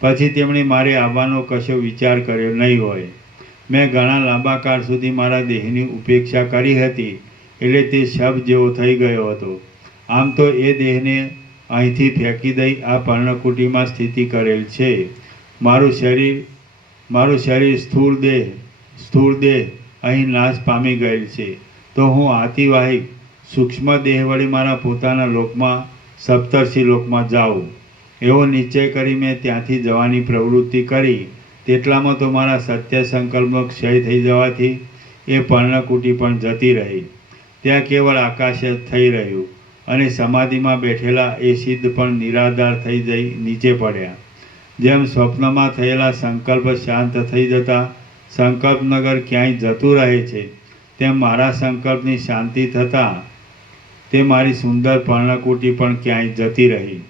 પછી તેમણે મારે આવવાનો કશો વિચાર કર્યો નહીં હોય. મેં ઘણા લાંબા કાળ સુધી મારા દેહની ઉપેક્ષા કરી હતી એટલે તે શબ જેવો થઈ ગયો હતો. આમ તો એ દેહને અહીંથી ફેંકી દઈ આ પર્ણકુટીમાં સ્થિતિ કરેલ છે. મારું શરીર સ્થૂળ દેહ અહીં નાશ પામી ગયેલ છે. તો હું આતિવાહિક સૂક્ષ્મ દેહ વડે મારા પોતાના લોકમાં સપ્તર્ષિ લોકમાં જાઉં એવો નિશ્ચય કરી મેં ત્યાંથી જવાની પ્રવૃત્તિ કરી. તેટલામાં તો મારા સત્ય સંકલ્પનો ક્ષય થઈ જવાથી એ પર્ણકુટી પણ જતી રહી. ત્યાં કેવળ આકાશ જ થઈ રહ્યું અને સમાધિમાં બેઠેલા એ સિદ્ધ પણ નિરાધાર થઈ જઈ નીચે પડ્યા. જેમ સ્વપ્નમાં થયેલા સંકલ્પ શાંત થઈ જતા સંકલ્પનગર ક્યાંય જતું રહે છે, તેમ મારા સંકલ્પની શાંતિ થતાં તે મારી સુંદર પર્ણકુટી પણ ક્યાંય જતી રહી.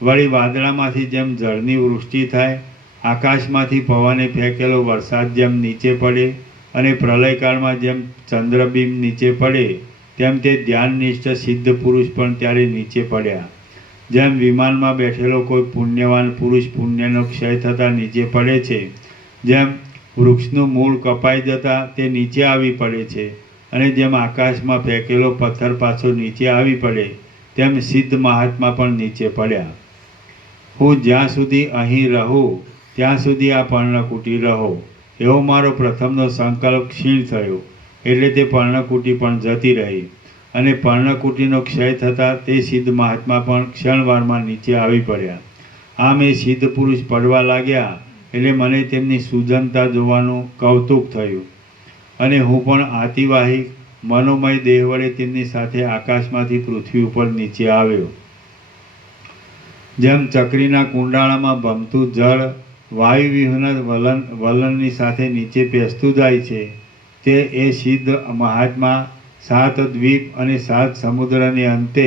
વળી વાદળામાંથી જેમ જળની વૃષ્ટિ થાય, આકાશમાંથી પવને ફેંકેલો વરસાદ જેમ નીચે પડે અને પ્રલયકાળમાં જેમ ચંદ્રબિંબ નીચે પડે, તેમ તે ધ્યાનનિષ્ઠ સિદ્ધ પુરુષ પણ ત્યારે નીચે પડ્યા. જેમ વિમાનમાં બેઠેલો કોઈ પુણ્યવાન પુરુષ પુણ્યનો ક્ષય થતાં નીચે પડે છે, જેમ વૃક્ષનું મૂળ કપાઈ જતાં તે નીચે આવી પડે છે અને જેમ આકાશમાં ફેંકેલો પથ્થર પાછો નીચે આવી પડે, તેમ સિદ્ધ મહાત્મા પણ નીચે પડ્યા. હું જ્યાં સુધી અહીં રહું ત્યાં સુધી આ પર્ણકુટી રહો એવો મારો પ્રથમનો સંકલ્પ ક્ષીણ થયો એટલે તે પર્ણકુટી પણ જતી રહી અને પર્ણકુટીનો ક્ષય થતાં તે સિદ્ધ મહાત્મા પણ ક્ષણવારમાં નીચે આવી પડ્યા. આમ એ સિદ્ધ પુરુષ પડવા લાગ્યા એટલે મને તેમની સુજનતા જોવાનું કૌતુક થયું અને હું પણ આતિવાહિક મનોમય દેહ વડે તેમની સાથે આકાશમાંથી પૃથ્વી ઉપર નીચે આવ્યો. જેમ ચક્રીના કુંડાળામાં ભમતું જળ વાયુવ્યૂહના વલણની સાથે નીચે પેસતું જાય છે, તે એ સિદ્ધ મહાત્મા 7 દ્વીપ અને 7 સમુદ્રને અંતે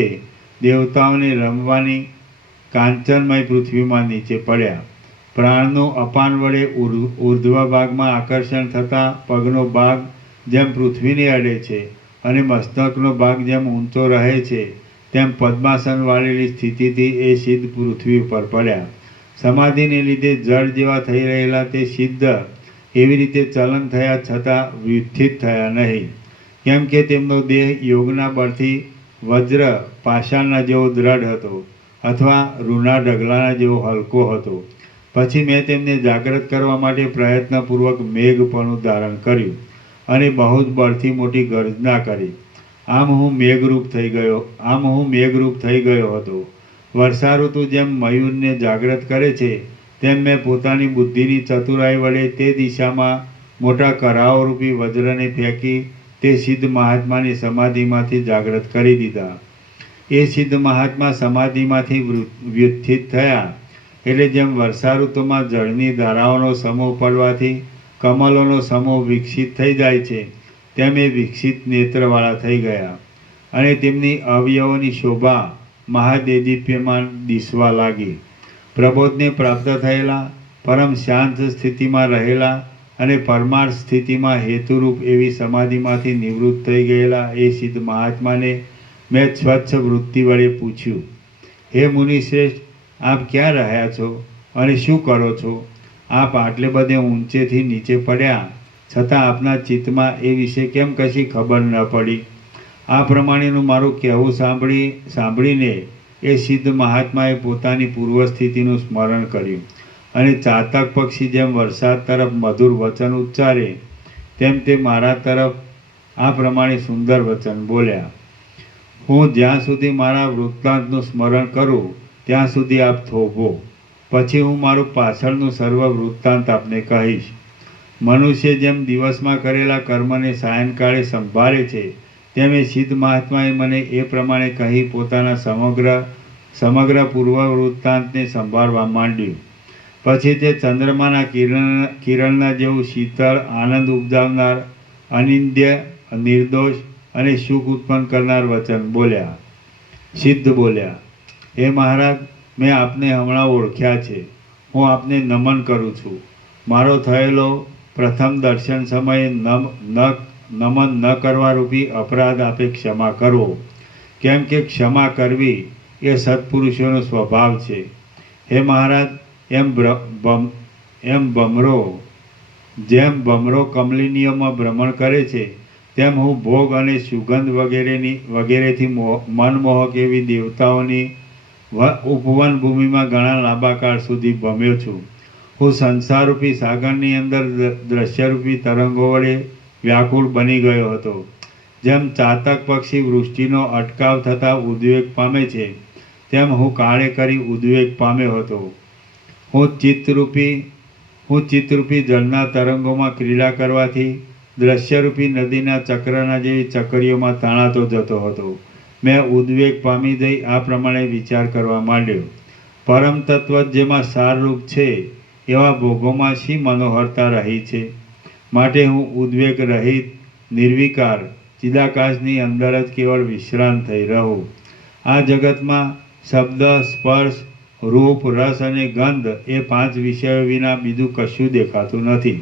દેવતાઓને રમવાની કાંચનમય પૃથ્વીમાં નીચે પડ્યા. પ્રાણનું અપાન વડે ઉર્ધ્વ ભાગમાં આકર્ષણ થતાં પગનો ભાગ જેમ પૃથ્વીને અડે છે અને મસ્તકનો ભાગ જેમ ઊંચો રહે છે, તેમ પદ્માસન વાળેલી સ્થિતિથી એ સિદ્ધ પૃથ્વી ઉપર પડ્યા. સમાધિને લીધે જળ જેવા થઈ રહેલા તે સિદ્ધ એવી રીતે ચલન થયા છતાં વ્યુત્થિત થયા નહીં, કેમ કે તેમનો દેહ યોગના બળથી વજ્ર પાષાણના જેવો દ્રઢ હતો અથવા રૂના ઢગલાના જેવો હલકો હતો. પછી મેં તેમને જાગૃત કરવા માટે પ્રયત્નપૂર્વક મેઘપણું ધારણ કર્યું અને બહુ જ બળથી મોટી ગર્જના કરી. આમ હું મેઘરૂપ થઈ ગયો હતો. વર્ષાઋતુ જેમ મયુરને જાગૃત કરે છે, તેમ મેં પોતાની બુદ્ધિની ચતુરાઈ વડે તે દિશામાં મોટા કરાઓરૂપી વજ્રને ફેંકી તે સિદ્ધ મહાત્માની સમાધિમાંથી જાગૃત કરી દીધા. એ સિદ્ધ મહાત્મા સમાધિમાંથી વ્યુત્થિત થયા. એટલે જેમ વર્ષાઋતુમાં જળની ધારાઓનો સમૂહ પડવાથી કમલોનો સમૂહ વિકસિત થઈ જાય છે, તેમ એ વિકસિત નેત્રવાળા થઈ ગયા અને તેમની અવયવોની શોભા મહાદેદીપ્યમાન દિસવા લાગી. પ્રબોધને પ્રાપ્ત થયેલા, પરમ શાંત સ્થિતિમાં રહેલા અને પરમાર્થ સ્થિતિમાં હેતુરૂપ એવી સમાધિમાંથી નિવૃત્ત થઈ ગયેલા એ સિદ્ધ મહાત્માને મેં સ્વચ્છ વૃત્તિ વડે પૂછ્યું, હે મુનિશ્રેષ્ઠ, આપ ક્યાં રહ્યા છો અને શું કરો છો? આપ આટલે બધે ઊંચેથી નીચે પડ્યા છતાં આપના ચિત્તમાં એ વિશે કેમ કશી ખબર ન પડી? આ પ્રમાણેનું મારું કહેવું સાંભળીને એ સિદ્ધ મહાત્માએ પોતાની પૂર્વસ્થિતિનું સ્મરણ કર્યું અને ચાતક પક્ષી જેમ વરસાદ તરફ મધુર વચન ઉચ્ચારે તેમ તે મારા તરફ આ પ્રમાણે સુંદર વચન બોલ્યા. હું જ્યાં સુધી મારા વૃત્તાંતનું સ્મરણ કરું ત્યાં સુધી આપ થોભો, પછી હું મારું પાછળનું સર્વ વૃત્તાંત આપને કહીશ. મનુષ્ય જેમ દિવસમાં કરેલા કર્મને સાયંકાળે સંભાળે છે, તેમ એ સિદ્ધ મહાત્માએ મને એ પ્રમાણે કહી પોતાના સમગ્ર પૂર્વ વૃત્તાંતને સંભાળવા માંડ્યું. પછી તે ચંદ્રમાના કિરણના જેવું શીતળ, આનંદ ઉપજાવનાર, અનિંદ્ય, નિર્દોષ અને સુખ ઉત્પન્ન કરનાર વચન બોલ્યા. સિદ્ધ બોલ્યા, હે મહારાજ, મેં આપને હમણાં ઓળખ્યા છે. હું આપને નમન કરું છું. મારો થયેલો પ્રથમ દર્શન સમયે નમન ન કરવા રૂપી અપરાધ આપે ક્ષમા કરવો, કેમ કે ક્ષમા કરવી એ સત્પુરુષોનો સ્વભાવ છે. હે મહારાજ, જેમ ભમરો કમલિનીઓમાં ભ્રમણ કરે છે, તેમ હું ભોગ અને સુગંધ વગેરેથી મનમોહક એવી દેવતાઓની ઉપવન ભૂમિમાં ઘણા લાંબા કાળ સુધી ભમ્યો છું. હું સંસારરૂપી સાગરની અંદર દ્રશ્યરૂપી તરંગો વડે વ્યાકુળ બની ગયો હતો. જેમ ચાતક પક્ષી વૃષ્ટિનો અટકાવ થતાં ઉદ્વેગ પામે છે, તેમ હું કાળે કરી ઉદ્વેગ પામ્યો હતો. હું ચિત્તરૂપી જળના તરંગોમાં ક્રીડા કરવાથી દ્રશ્યરૂપી નદીના ચક્રના જેવી ચકરીઓમાં તણાતો જતો હતો. મેં ઉદ્વેગ પામી જઈ આ પ્રમાણે વિચાર કરવા માંડ્યો, પરમ તત્વ જેમાં સારરૂપ છે એવા ભોગોમાં શી મનોહરતા રહી છે? માટે હું ઉદ્વેગ રહિત, નિર્વિકાર ચિદાકાશની અંદર જ કેવળ વિશ્રાંત થઈ રહું. આ જગતમાં શબ્દ, સ્પર્શ, રૂપ, રસ અને ગંધ એ 5 વિષયો વિના બીજું કશું દેખાતું નથી.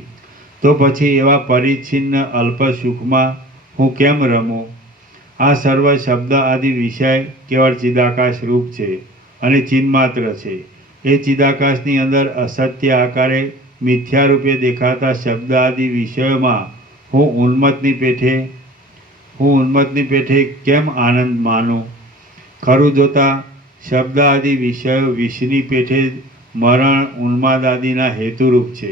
તો પછી એવા પરિચ્છિન્ન અલ્પ સુખમાં હું કેમ રમું? આ સર્વ શબ્દ આદિ વિષય કેવળ ચિદાકાશ રૂપ છે અને ચિન્માત્ર છે. એ ચિદાકાશની અંદર અસત્ય આકારે મિથ્યા રૂપે દેખાતા શબ્દ આદિ વિષયોમાં હું ઉન્મત્તની પેઠે કેમ આનંદ માનું? ખરું જોતા શબ્દ આદિ વિષયો વિષની પેઠે જ મરણ, ઉન્માદ આદિના હેતુરૂપ છે.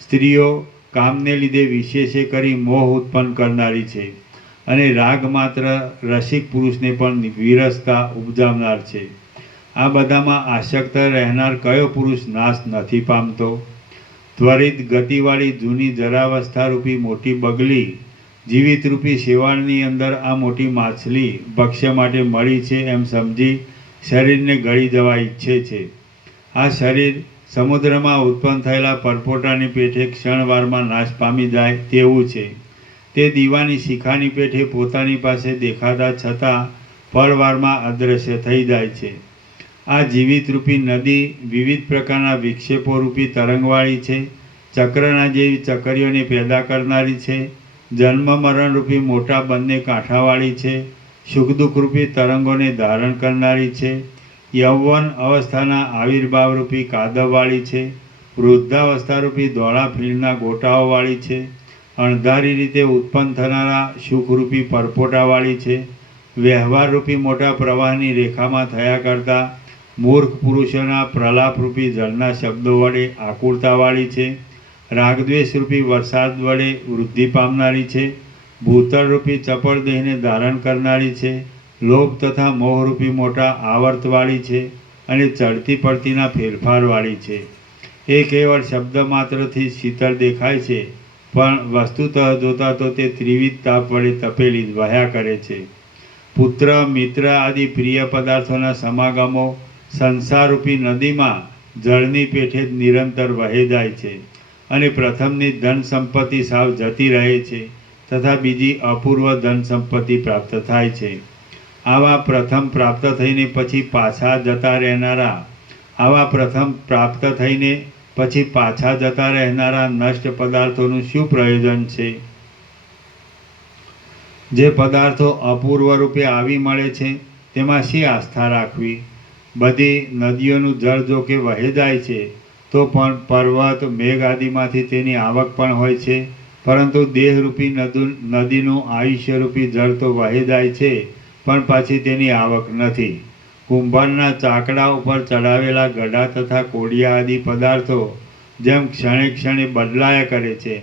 સ્ત્રીઓ કામને લીધે વિશેષે કરી મોહ ઉત્પન્ન કરનારી છે અને રાગ માત્ર રસિક પુરુષને પણ વિરસતા ઉપજાવનાર છે. આ બધામાં આસક્ત રહેનાર કયો પુરુષ નાશ નથી પામતો? ત્વરિત ગતિવાળી જૂની જરાવસ્થારૂપી મોટી બગલી જીવિતરૂપી શેવાળની અંદર આ મોટી માછલી ભક્ષ્ય માટે મળી છે એમ સમજી શરીરને ગળી જવા ઈચ્છે છે. આ શરીર સમુદ્રમાં ઉત્પન્ન થયેલા પરપોટાની પેઠે ક્ષણવારમાં નાશ પામી જાય તેવું છે. તે દીવાની શિખાની પેઠે પોતાની પાસે દેખાતા છતાં પળવારમાં અદૃશ્ય થઈ જાય છે. આ જીવિતરૂપી નદી વિવિધ પ્રકારના વિક્ષેપોરૂપી તરંગવાળી છે. ચક્રના જેવી ચકરીઓને પેદા કરનારી છે. જન્મ મરણરૂપી મોટા બંને કાંઠાવાળી છે. સુખ દુઃખરૂપી તરંગોને ધારણ કરનારી છે. યૌવન અવસ્થાના આવિર્ભાવરૂપી કાદવવાળી છે. વૃદ્ધાવસ્થારૂપી ધોળા ફીણના ગોટાઓવાળી છે. અણધારી રીતે ઉત્પન્ન થનારા સુખરૂપી પરપોટાવાળી છે. વ્યવહારરૂપી મોટા પ્રવાહની રેખામાં થયા કરતા મૂર્ખ પુરુષોના પ્રલાપરૂપી જળના શબ્દો વડે આકુળતાવાળી છે. રાગદ્વેષરૂપી વરસાદ વડે વૃદ્ધિ પામનારી છે. ભૂતળરૂપી ચપળ દેહને ધારણ કરનારી છે. લોભ તથા મોહરૂપી મોટા આવર્તવાળી છે અને ચડતી પડતીના ફેરફારવાળી છે. એ કેવળ શબ્દ માત્રથી શીતળ દેખાય છે, પણ વસ્તુતઃ જોતા તો તે ત્રિવિધ તાપ વડે તપેલી વહ્યા કરે છે. પુત્ર મિત્ર આદિ પ્રિય પદાર્થોના સમાગમો સંસારરૂપી નદીમાં જળની પેઠે જ નિરંતર વહે જાય છે અને પ્રથમની ધન સંપત્તિ સાવ જતી રહે છે તથા બીજી અપૂર્વ ધન સંપત્તિ પ્રાપ્ત થાય છે. આવા પ્રથમ પ્રાપ્ત થઈને પછી પાછા જતા રહેનારા નષ્ટ પદાર્થોનું શું પ્રયોજન છે? જે પદાર્થો અપૂર્વ રૂપે આવી મળે છે તેમાં શી આસ્થા રાખવી? બધી નદીઓનું જળ જો કે વહે જાય છે તો પણ પર્વત મેઘ આદિમાંથી તેની આવક પણ હોય છે, પરંતુ દેહરૂપી નદીનું આયુષ્યરૂપી જળ તો વહે જાય છે પણ પાછી તેની આવક નથી. કુંભારના ચાકડા ઉપર ચડાવેલા ગડા તથા કોડિયા આદિ પદાર્થો જેમ ક્ષણે ક્ષણે બદલાયા કરે છે,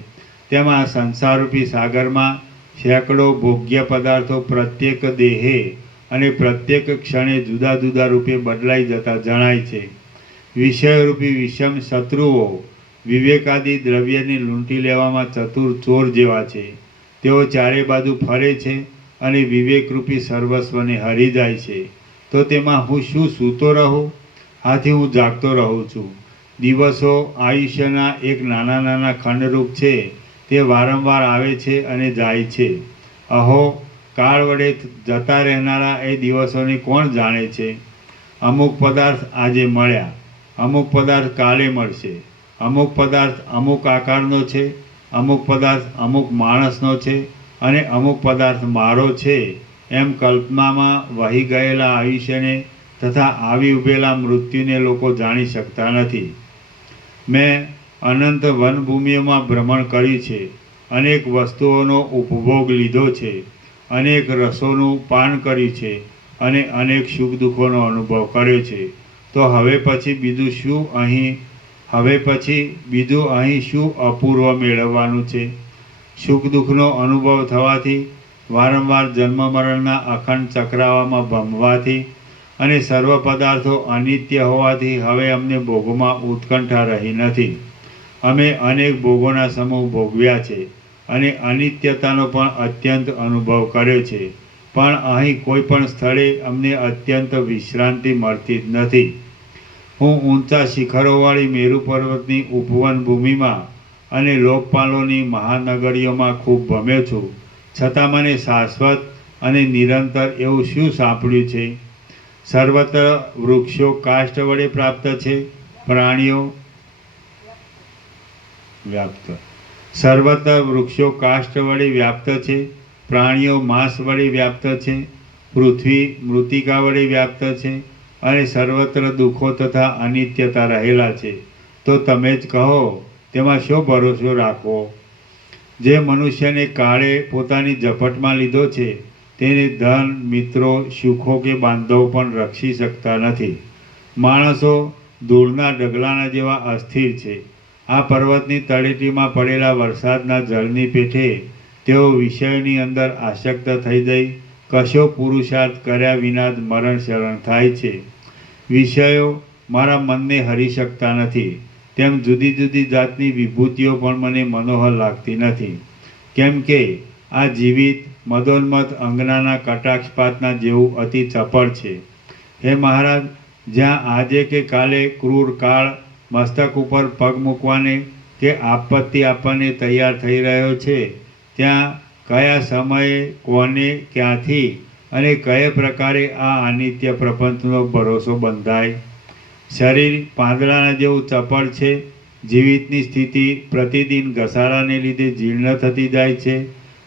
તેમાં સંસારરૂપી સાગરમાં સેંકડો ભોગ્ય પદાર્થો પ્રત્યેક દેહે અને પ્રત્યેક ક્ષણે જુદા જુદા રૂપે બદલાઈ જતા જણાય છે. વિષયરૂપી વિષમ શત્રુઓ વિવેકાદી દ્રવ્યને લૂંટી લેવામાં ચતુર ચોર જેવા છે. તેઓ ચારે બાજુ ફરે છે અને વિવેકરૂપી સર્વસ્વને હરી જાય છે. તો તેમાં હું શું સૂતો રહું? આથી હું જાગતો રહું છું. દિવસો આયુષ્યના એક નાના નાના ખંડરૂપ છે. તે વારંવાર આવે છે અને જાય છે. અહો, કાળ વડે જતા રહેનારા એ દિવસોને કોણ જાણે છે? અમુક પદાર્થ આજે મળ્યા, અમુક પદાર્થ કાલે મળશે, અમુક પદાર્થ અમુક આકારનો છે, અમુક પદાર્થ અમુક માણસનો છે અને અમુક પદાર્થ મારો છે. એમ કલ્પનામાં વહી ગયેલા આયુષ્યને તથા આવી ઉભેલા મૃત્યુને લોકો જાણી શકતા નથી. મેં અનંત વનભૂમિઓમાં ભ્રમણ કર્યું છે, અનેક વસ્તુઓનો ઉપભોગ લીધો છે, અનેક રસોનું પાન કર્યું છે અને અનેક સુખ દુઃખોનો અનુભવ કર્યો છે. તો હવે પછી બીજું અહીં શું અપૂર્વ મેળવવાનું છે? સુખ દુઃખનો અનુભવ થવાથી, વારંવાર જન્મ મરણના અખંડ ચક્રાવામાં ભમવાથી અને સર્વ પદાર્થો અનિત્ય હોવાથી હવે અમને ભોગોમાં ઉત્કંઠા રહી નથી. અમે અનેક ભોગોના સમૂહ ભોગવ્યા છે અને અનિત્યતાનો પણ અત્યંત અનુભવ કર્યો છે, પણ અહીં કોઈ પણ સ્થળે અમને અત્યંત વિશ્રાંતિ મળતી જ નથી. હું ઊંચા શિખરોવાળી મેરુ પર્વતની ઉપવન ભૂમિમાં અને લોકપાલોની મહાનગરીઓમાં ખૂબ ભમ્યો છું, છતાં મને શાશ્વત અને નિરંતર એવું શું સાંપડ્યું છે? સર્વત્ર વૃક્ષો કાષ્ઠ વડે પ્રાપ્ત છે, સર્વત્ર વૃક્ષો કાષ્ઠ વડે વ્યાપ્ત છે, પ્રાણીઓ માંસ વડે વ્યાપ્ત છે, પૃથ્વી મૃતિકા વડે વ્યાપ્ત છે અને સર્વત્ર દુઃખો તથા અનિત્યતા રહેલા છે. તો તમે જ કહો, તેમાં શો ભરોસો રાખવો? જે મનુષ્યને કાળે પોતાની ઝપટમાં લીધો છે તેને ધન, મિત્રો, સુખો કે બાંધવો પણ રક્ષી શકતા નથી. માણસો ધૂળના ઢગલાના જેવા અસ્થિર છે. આ પર્વતની તળેટીમાં પડેલા વરસાદના જળની પેઠે તેઓ વિષયોની અંદર આસક્ત થઈ જઈ કશો પુરુષાર્થ કર્યા વિના જ મરણ શરણ થાય છે. વિષયો મારા મનને હરી શકતા નથી, તેમ જુદી જુદી જાતની વિભૂતિઓ પણ મને મનોહર લાગતી નથી, કેમ કે આ જીવિત મદોન્મત અંગનાના કટાક્ષપાતના જેવું અતિ ચપળ છે. હે મહારાજ, જ્યાં આજે કે કાલે ક્રૂર કાળ મસ્તક ઉપર પગ મૂકવાને કે આપત્તિ આપવાને તૈયાર થઈ રહ્યો છે, ત્યાં કયા સમયે કોને ક્યાંથી અને કયા પ્રકારે આ અનિત્ય પ્રપંચનો ભરોસો બંધાય? શરીર પાંદડાના જેવું ચપળ છે. જીવિતની સ્થિતિ પ્રતિદિન ઘસારાને લીધે જીર્ણ થતી જાય છે.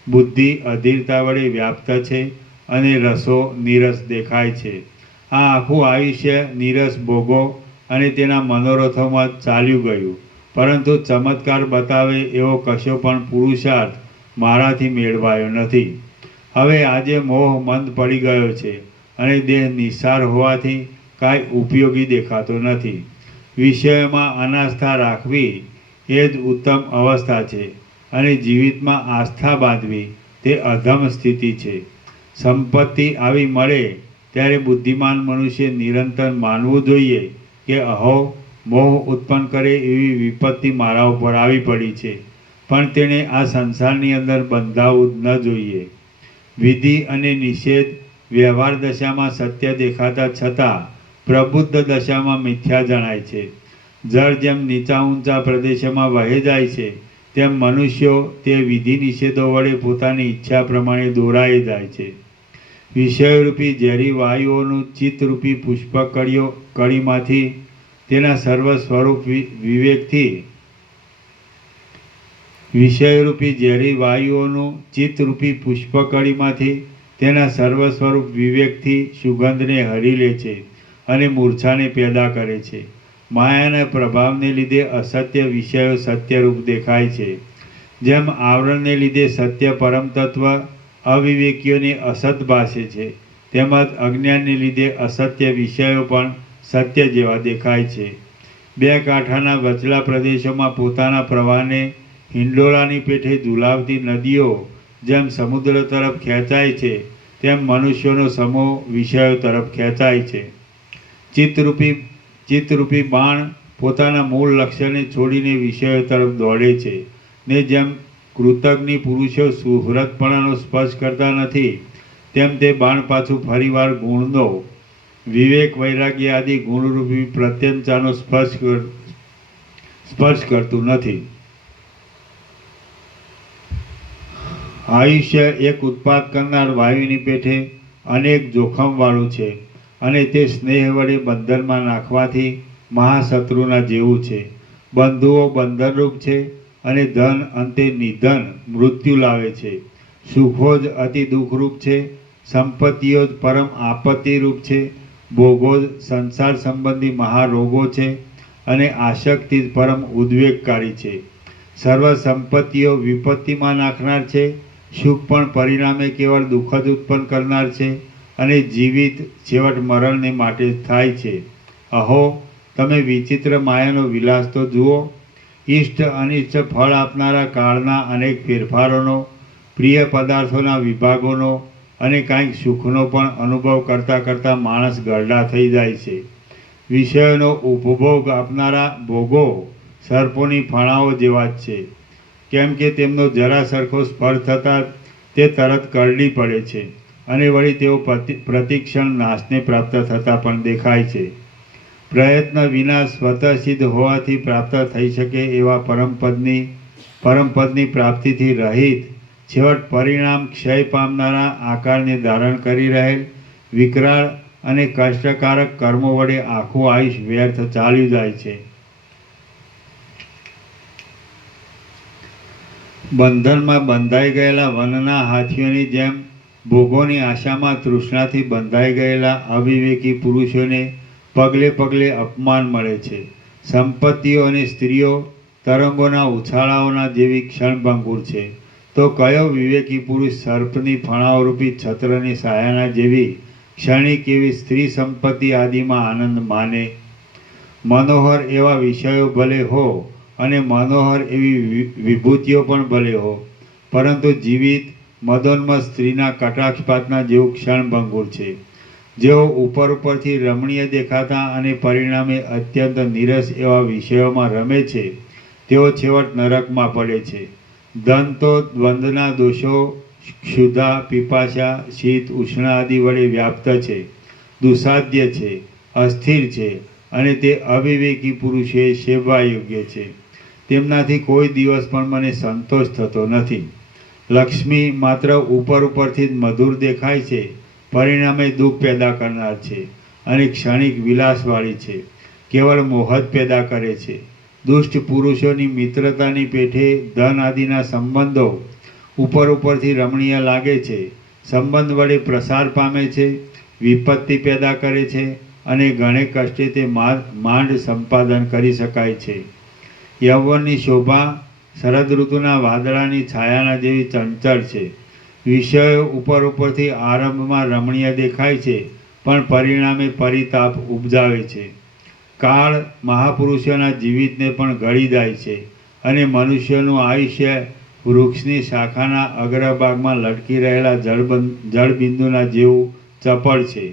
બુદ્ધિ અધીરતા વડે વ્યાપ્ત છે અને રસો નીરસ દેખાય છે. આ આખું આયુષ્ય નીરસ ભોગો અને તેના મનોરથોમાં ચાલ્યું ગયું, પરંતુ ચમત્કાર બતાવે એવો કશો પણ પુરુષાર્થ મારાથી મેળવાયો નથી. હવે આજે મોહ મંદ પડી ગયો છે અને દેહ નિસ્સાર હોવાથી કાંઈ ઉપયોગી દેખાતો નથી. વિષયોમાં અનાસ્થા રાખવી એ જ ઉત્તમ અવસ્થા છે અને જીવિતમાં આસ્થા બાંધવી તે અધમ સ્થિતિ છે. સંપત્તિ આવી મળે ત્યારે બુદ્ધિમાન મનુષ્ય નિરંતર માનવું જોઈએ કે અહો, મોહ ઉત્પન્ન કરે એવી વિપત્તિ મારા ઉપર આવી પડી છે, પણ તેણે આ સંસારની અંદર બંધાવવું ન જોઈએ. વિધિ અને નિષેધ વ્યવહાર દશામાં સત્ય દેખાતા છતાં પ્રબુદ્ધ દશામાં મિથ્યા જણાય છે. જળ જેમ નીચા ઊંચા પ્રદેશોમાં વહે જાય છે, તેમ મનુષ્યો તે વિધિ નિષેધો વડે પોતાની ઈચ્છા પ્રમાણે દોરાઈ જાય છે. વિષયરૂપી ઝેરી વાયુઓનું ચિત્તરૂપી પુષ્પકળીમાંથી તેના સર્વ સ્વરૂપ વિવેકથી વિષયરૂપી ઝેરી વાયુઓનું ચિત્તરૂપી પુષ્પકળીમાંથી તેના સર્વ સ્વરૂપ વિવેકથી સુગંધને હરી લે છે અને મૂર્છાને પેદા કરે છે. માયાના પ્રભાવને લીધે અસત્ય વિષયો સત્યરૂપ દેખાય છે. જેમ આવરણને લીધે સત્ય પરમ તત્વ અવિવેકીઓને અસત ભાસે છે, તેમજ અજ્ઞાનને લીધે અસત્ય વિષયો પણ સત્ય જેવા દેખાય છે. બે કાંઠાના વચલા પ્રદેશોમાં પોતાના પ્રવાહને હિંડોળાની પેઠે ઝુલાવતી નદીઓ જેમ સમુદ્ર તરફ ખેંચાય છે, તેમ મનુષ્યોનો સમૂહ વિષયો તરફ ખેંચાય છે. ચિત્તરૂપી બાણ પોતાના મૂળ લક્ષ્યને છોડીને વિષયો તરફ દોડે છે ને જેમ કૃતજ્ઞ પુરુષો સુહૃદપણાનો સ્પર્શ કરતા નથી, તેમ તે બાણ પાછું ફરીવાર ગુણનો વિવેક વૈરાગ્ય આદિ ગુણરૂપી પ્રત્યંચાનો સ્પર્શ કરતું નથી. આયુષ્ય એક ઉત્પાદ કરનાર વાયુની પેઠે અનેક જોખમવાળું છે અને તે સ્નેહ વડે બંધનમાં નાખવાથી મહાશત્રુના જેવું છે. બંધુઓ બંધનરૂપ છે અને ધન અંતે નિધન મૃત્યુ લાવે છે. સુખો જ અતિ દુઃખરૂપ છે, સંપત્તિઓ જ પરમ આપત્તિરૂપ છે, ભોગો જ સંસાર સંબંધી મહારોગો છે અને આસક્તિ જ પરમ ઉદ્વેગકારી છે. સર્વ સંપત્તિઓ વિપત્તિમાં નાખનાર છે, સુખ પણ પરિણામે કેવળ દુઃખ જ ઉત્પન્ન કરનાર છે અને જીવિત છેવટ મરણને માટે થાય છે. અહો, તમે વિચિત્ર માયાનો વિલાસ તો જુઓ. ઇષ્ટ અનિષ્ટ ફળ આપનારા કાળના અનેક ફેરફારોનો, પ્રિય પદાર્થોના વિભાગોનો અને કાંઈક સુખનો પણ અનુભવ કરતાં કરતાં માણસ ગરડા થઈ જાય છે. વિષયોનો ઉપભોગ આપનારા ભોગો સર્પોની ફણાઓ જેવા જ છે, કેમ કે તેમનો જરા સરખો સ્પર્શ થતાં તે તરત કરડી પડે છે અને વળી તેઓ પ્રતિક્ષણ નાશને પ્રાપ્ત થતાં પણ દેખાય છે. પ્રયત્ન વિના સ્વતઃ સિદ્ધ હોવાથી પ્રાપ્ત થઈ શકે એવા પરમપદની પ્રાપ્તિથી રહિત, છેવટ પરિણામ ક્ષય પામનારા આકારને ધારણ કરી રહેલ વિકરાળ અને કષ્ટકારક કર્મો વડે આખું આયુષ વ્યર્થ ચાલ્યું જાય છે. બંધનમાં બંધાઈ ગયેલા વનના હાથીઓની જેમ ભોગોની આશામાં તૃષ્ણાથી બંધાઈ ગયેલા અવિવેકી પુરુષોને પગલે પગલે અપમાન મળે છે. સંપત્તિઓ અને સ્ત્રીઓ તરંગોના ઉછાળાઓના જેવી ક્ષણભંગુર છે, તો કયો વિવેકી પુરુષ સર્પની ફણાઓરૂપી છત્રની સાયાના જેવી ક્ષણિક એવી સ્ત્રી સંપત્તિ આદિમાં આનંદ માને? મનોહર એવા વિષયો ભલે હો અને મનોહર એવી વિભૂતિઓ પણ ભલે હો, પરંતુ જીવિત મદોન્મત સ્ત્રીના કટાક્ષપાતના જેવું ક્ષણભંગુર છે. જેઓ ઉપરથી રમણીય દેખાતા અને પરિણામે અત્યંત નીરસ એવા વિષયોમાં રમે છે, તેઓ છેવટ નરકમાં પડે છે. ધન તો દ્વંદ્વના દોષો ક્ષુધા, પીપાસા, શીત, ઉષ્ણ આદિ વડે વ્યાપ્ત છે, દુસાધ્ય છે, અસ્થિર છે અને તે અવિવેકી પુરુષોએ સેવવા યોગ્ય છે. તેમનાથી કોઈ દિવસ પણ મને સંતોષ થતો નથી. લક્ષ્મી માત્ર ઉપરથી જ મધુર દેખાય છે, પરિણામે દુઃખ પેદા કરનાર છે અને ક્ષણિક વિલાસવાળી છે, કેવળ મોહ જ પેદા કરે છે. દુષ્ટ પુરુષોની મિત્રતાની પેઠે ધન આદિના સંબંધો ઉપરથી રમણીય લાગે છે, સંબંધ વડે પ્રસાર પામે છે, વિપત્તિ પેદા કરે છે અને ઘણે કષ્ટે તે માંડ સંપાદન કરી શકાય છે. યૌવનની શોભા શરદ ઋતુના વાદળાની છાયાના જેવી ચંચળ છે. વિષયો ઉપરથી આરંભમાં રમણીય દેખાય છે, પણ પરિણામે પરિતાપ ઉપજાવે છે. કાળ મહાપુરુષોના જીવિતને પણ ગળી જાય છે અને મનુષ્યનું આયુષ્ય વૃક્ષની શાખાના અગ્રભાગમાં લટકી રહેલા જળબિંદુના જેવું ચપળ છે.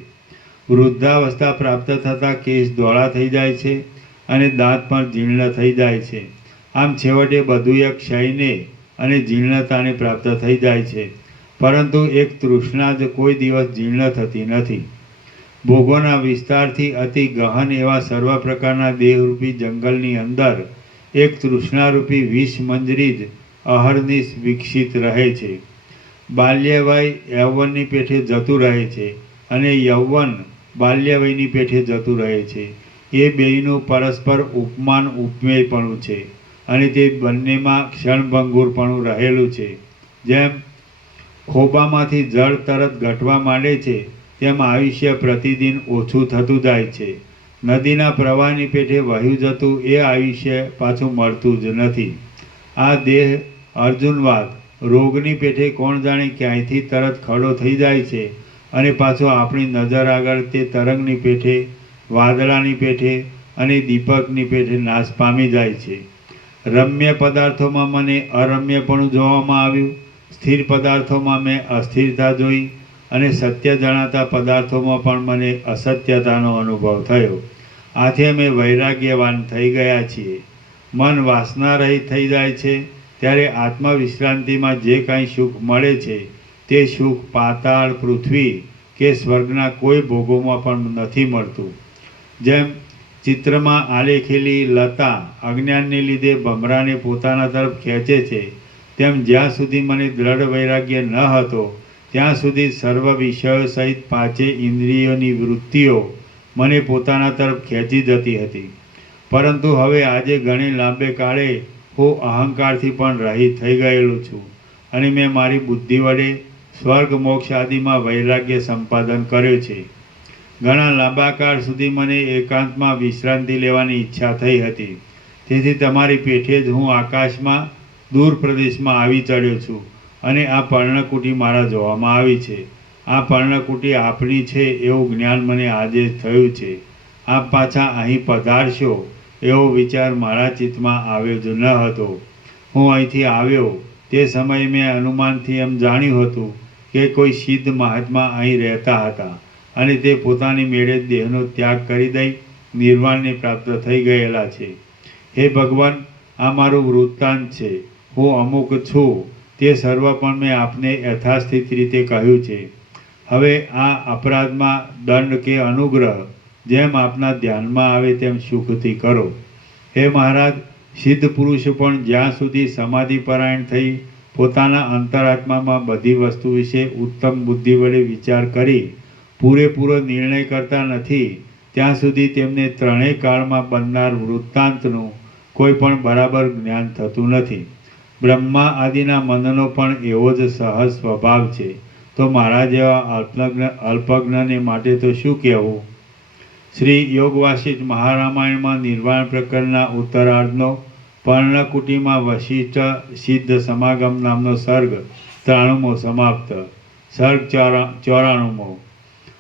વૃદ્ધાવસ્થા પ્રાપ્ત થતાં કેશ ધોળા થઈ જાય છે અને દાંત પણ જીર્ણ થઈ જાય છે. આમ છેવટે બધું એક ક્ષયને અને જીર્ણતાને પ્રાપ્ત થઈ જાય છે, પરંતુ એક તૃષ્ણા જ કોઈ દિવસ જીર્ણ થતી નથી. ભોગોના વિસ્તારથી અતિ ગહન એવા સર્વ પ્રકારના દેહરૂપી જંગલની અંદર એક તૃષ્ણારૂપી વિષ મંજરી જ અહર્નિશ વિકસિત રહે છે. બાલ્યવય યૌવનની પેઠે જતું રહે છે અને યૌવન બાલ્યવયની પેઠે જતું રહે છે. એ બેયનું પરસ્પર ઉપમાન ઉપમેયપણું છે અને તે બંનેમાં ક્ષણભંગુરપણું રહેલું છે. જેમ ખોબામાંથી જળ તરત ઘટવા માંડે છે, તેમ આયુષ્ય પ્રતિદિન ઓછું થતું જાય છે. નદીના પ્રવાહની પેઠે વહ્યું જતું એ આયુષ્ય પાછું મળતું જ નથી. આ દેહ અર્જુનવાદ રોગની પેઠે કોણ જાણે ક્યાંયથી તરત ખડો થઈ જાય છે અને પાછો આપણી નજર આગળ તે તરંગની પેઠે, વાદળાની પેઠે અને દીપકની પેઠે નાશ પામી જાય છે. રમ્ય પદાર્થોમાં મને અરમ્યપણું જોવામાં આવ્યું, સ્થિર પદાર્થોમાં મેં અસ્થિરતા જોઈ અને સત્ય જણાતા પદાર્થોમાં પણ મને અસત્યતાનો અનુભવ થયો. આથી અમે વૈરાગ્યવાન થઈ ગયા છીએ. મન વાસના રહિત થઈ જાય છે ત્યારે આત્મવિશ્રાંતિમાં જે કાંઈ સુખ મળે છે તે સુખ પાતાળ, પૃથ્વી કે સ્વર્ગના કોઈ ભોગોમાં પણ નથી મળતું. જેમ ચિત્રમાં આલેખેલી લતા અજ્ઞાનને લીધે ભમરાને પોતાના તરફ ખેંચે છે, તેમ જ્યાં સુધી મને દ્રઢ વૈરાગ્ય ન હતો ત્યાં સુધી સર્વ વિષયો સહિત પાંચે ઇન્દ્રિયોની વૃત્તિઓ મને પોતાના તરફ ખેંચી જતી હતી. પરંતુ હવે આજે ઘણી લાંબે કાળે હું અહંકારથી પણ રહિત થઈ ગયેલો છું અને મેં મારી બુદ્ધિ વડે સ્વર્ગ મોક્ષ આદિમાં વૈરાગ્ય સંપાદન કર્યો છે. ઘણા લાંબા કાળ સુધી મને એકાંતમાં વિશ્રાંતિ લેવાની ઈચ્છા થઈ હતી. તેથી તમારી પેઠે જ હું આકાશમાં દૂર પ્રદેશમાં આવી ચડ્યો છું અને આ પર્ણકુટી મારા જોવામાં આવી છે. આ પર્ણકુટી આપની છે એવું જ્ઞાન મને આજે થયું છે. આપ પાછા અહીં પધારશો એવો વિચાર મારા ચિત્તમાં આવ્યો જ ન હતો. હું અહીંથી આવ્યો તે સમયે મેં અનુમાનથી એમ જાણ્યું હતું કે કોઈ સિદ્ધ મહાત્મા અહીં રહેતા હતા અને તે પોતાની મેળે દેહનો ત્યાગ કરી દઈ નિર્વાણને પ્રાપ્ત થઈ ગયેલા છે. હે ભગવાન, આ મારું વૃત્તાંત છે. હું અમુક છું તે સર્વ પણ મેં આપને યથાસ્થિત રીતે કહ્યું છે. હવે આ અપરાધમાં દંડ કે અનુગ્રહ જેમ આપના ધ્યાનમાં આવે તેમ સુખથી કરો. હે મહારાજ, સિદ્ધ પુરુષ પણ જ્યાં સુધી સમાધિપરાયણ થઈ પોતાના અંતરાત્મામાં બધી વસ્તુ વિશે ઉત્તમ બુદ્ધિ વડે વિચાર કરી પૂરેપૂરો નિર્ણય કરતા નથી ત્યાં સુધી તેમને ત્રણેય કાળમાં બનનાર વૃત્તાંતનું કોઈ પણ બરાબર જ્ઞાન થતું નથી. બ્રહ્મા આદિના મનનો પણ એવો જ સહજ સ્વભાવ છે, તો મારા જેવા અલ્પજ્ઞને માટે તો શું કહેવું. શ્રી યોગવાસિષ્ઠ મહારામાયણમાં નિર્વાણ પ્રકરણના ઉત્તરાર્ધનો પર્ણકુટીમાં વશિષ્ઠ સિદ્ધ સમાગમ નામનો સર્ગ 93મો સમાપ્ત. સર્ગ 94મો.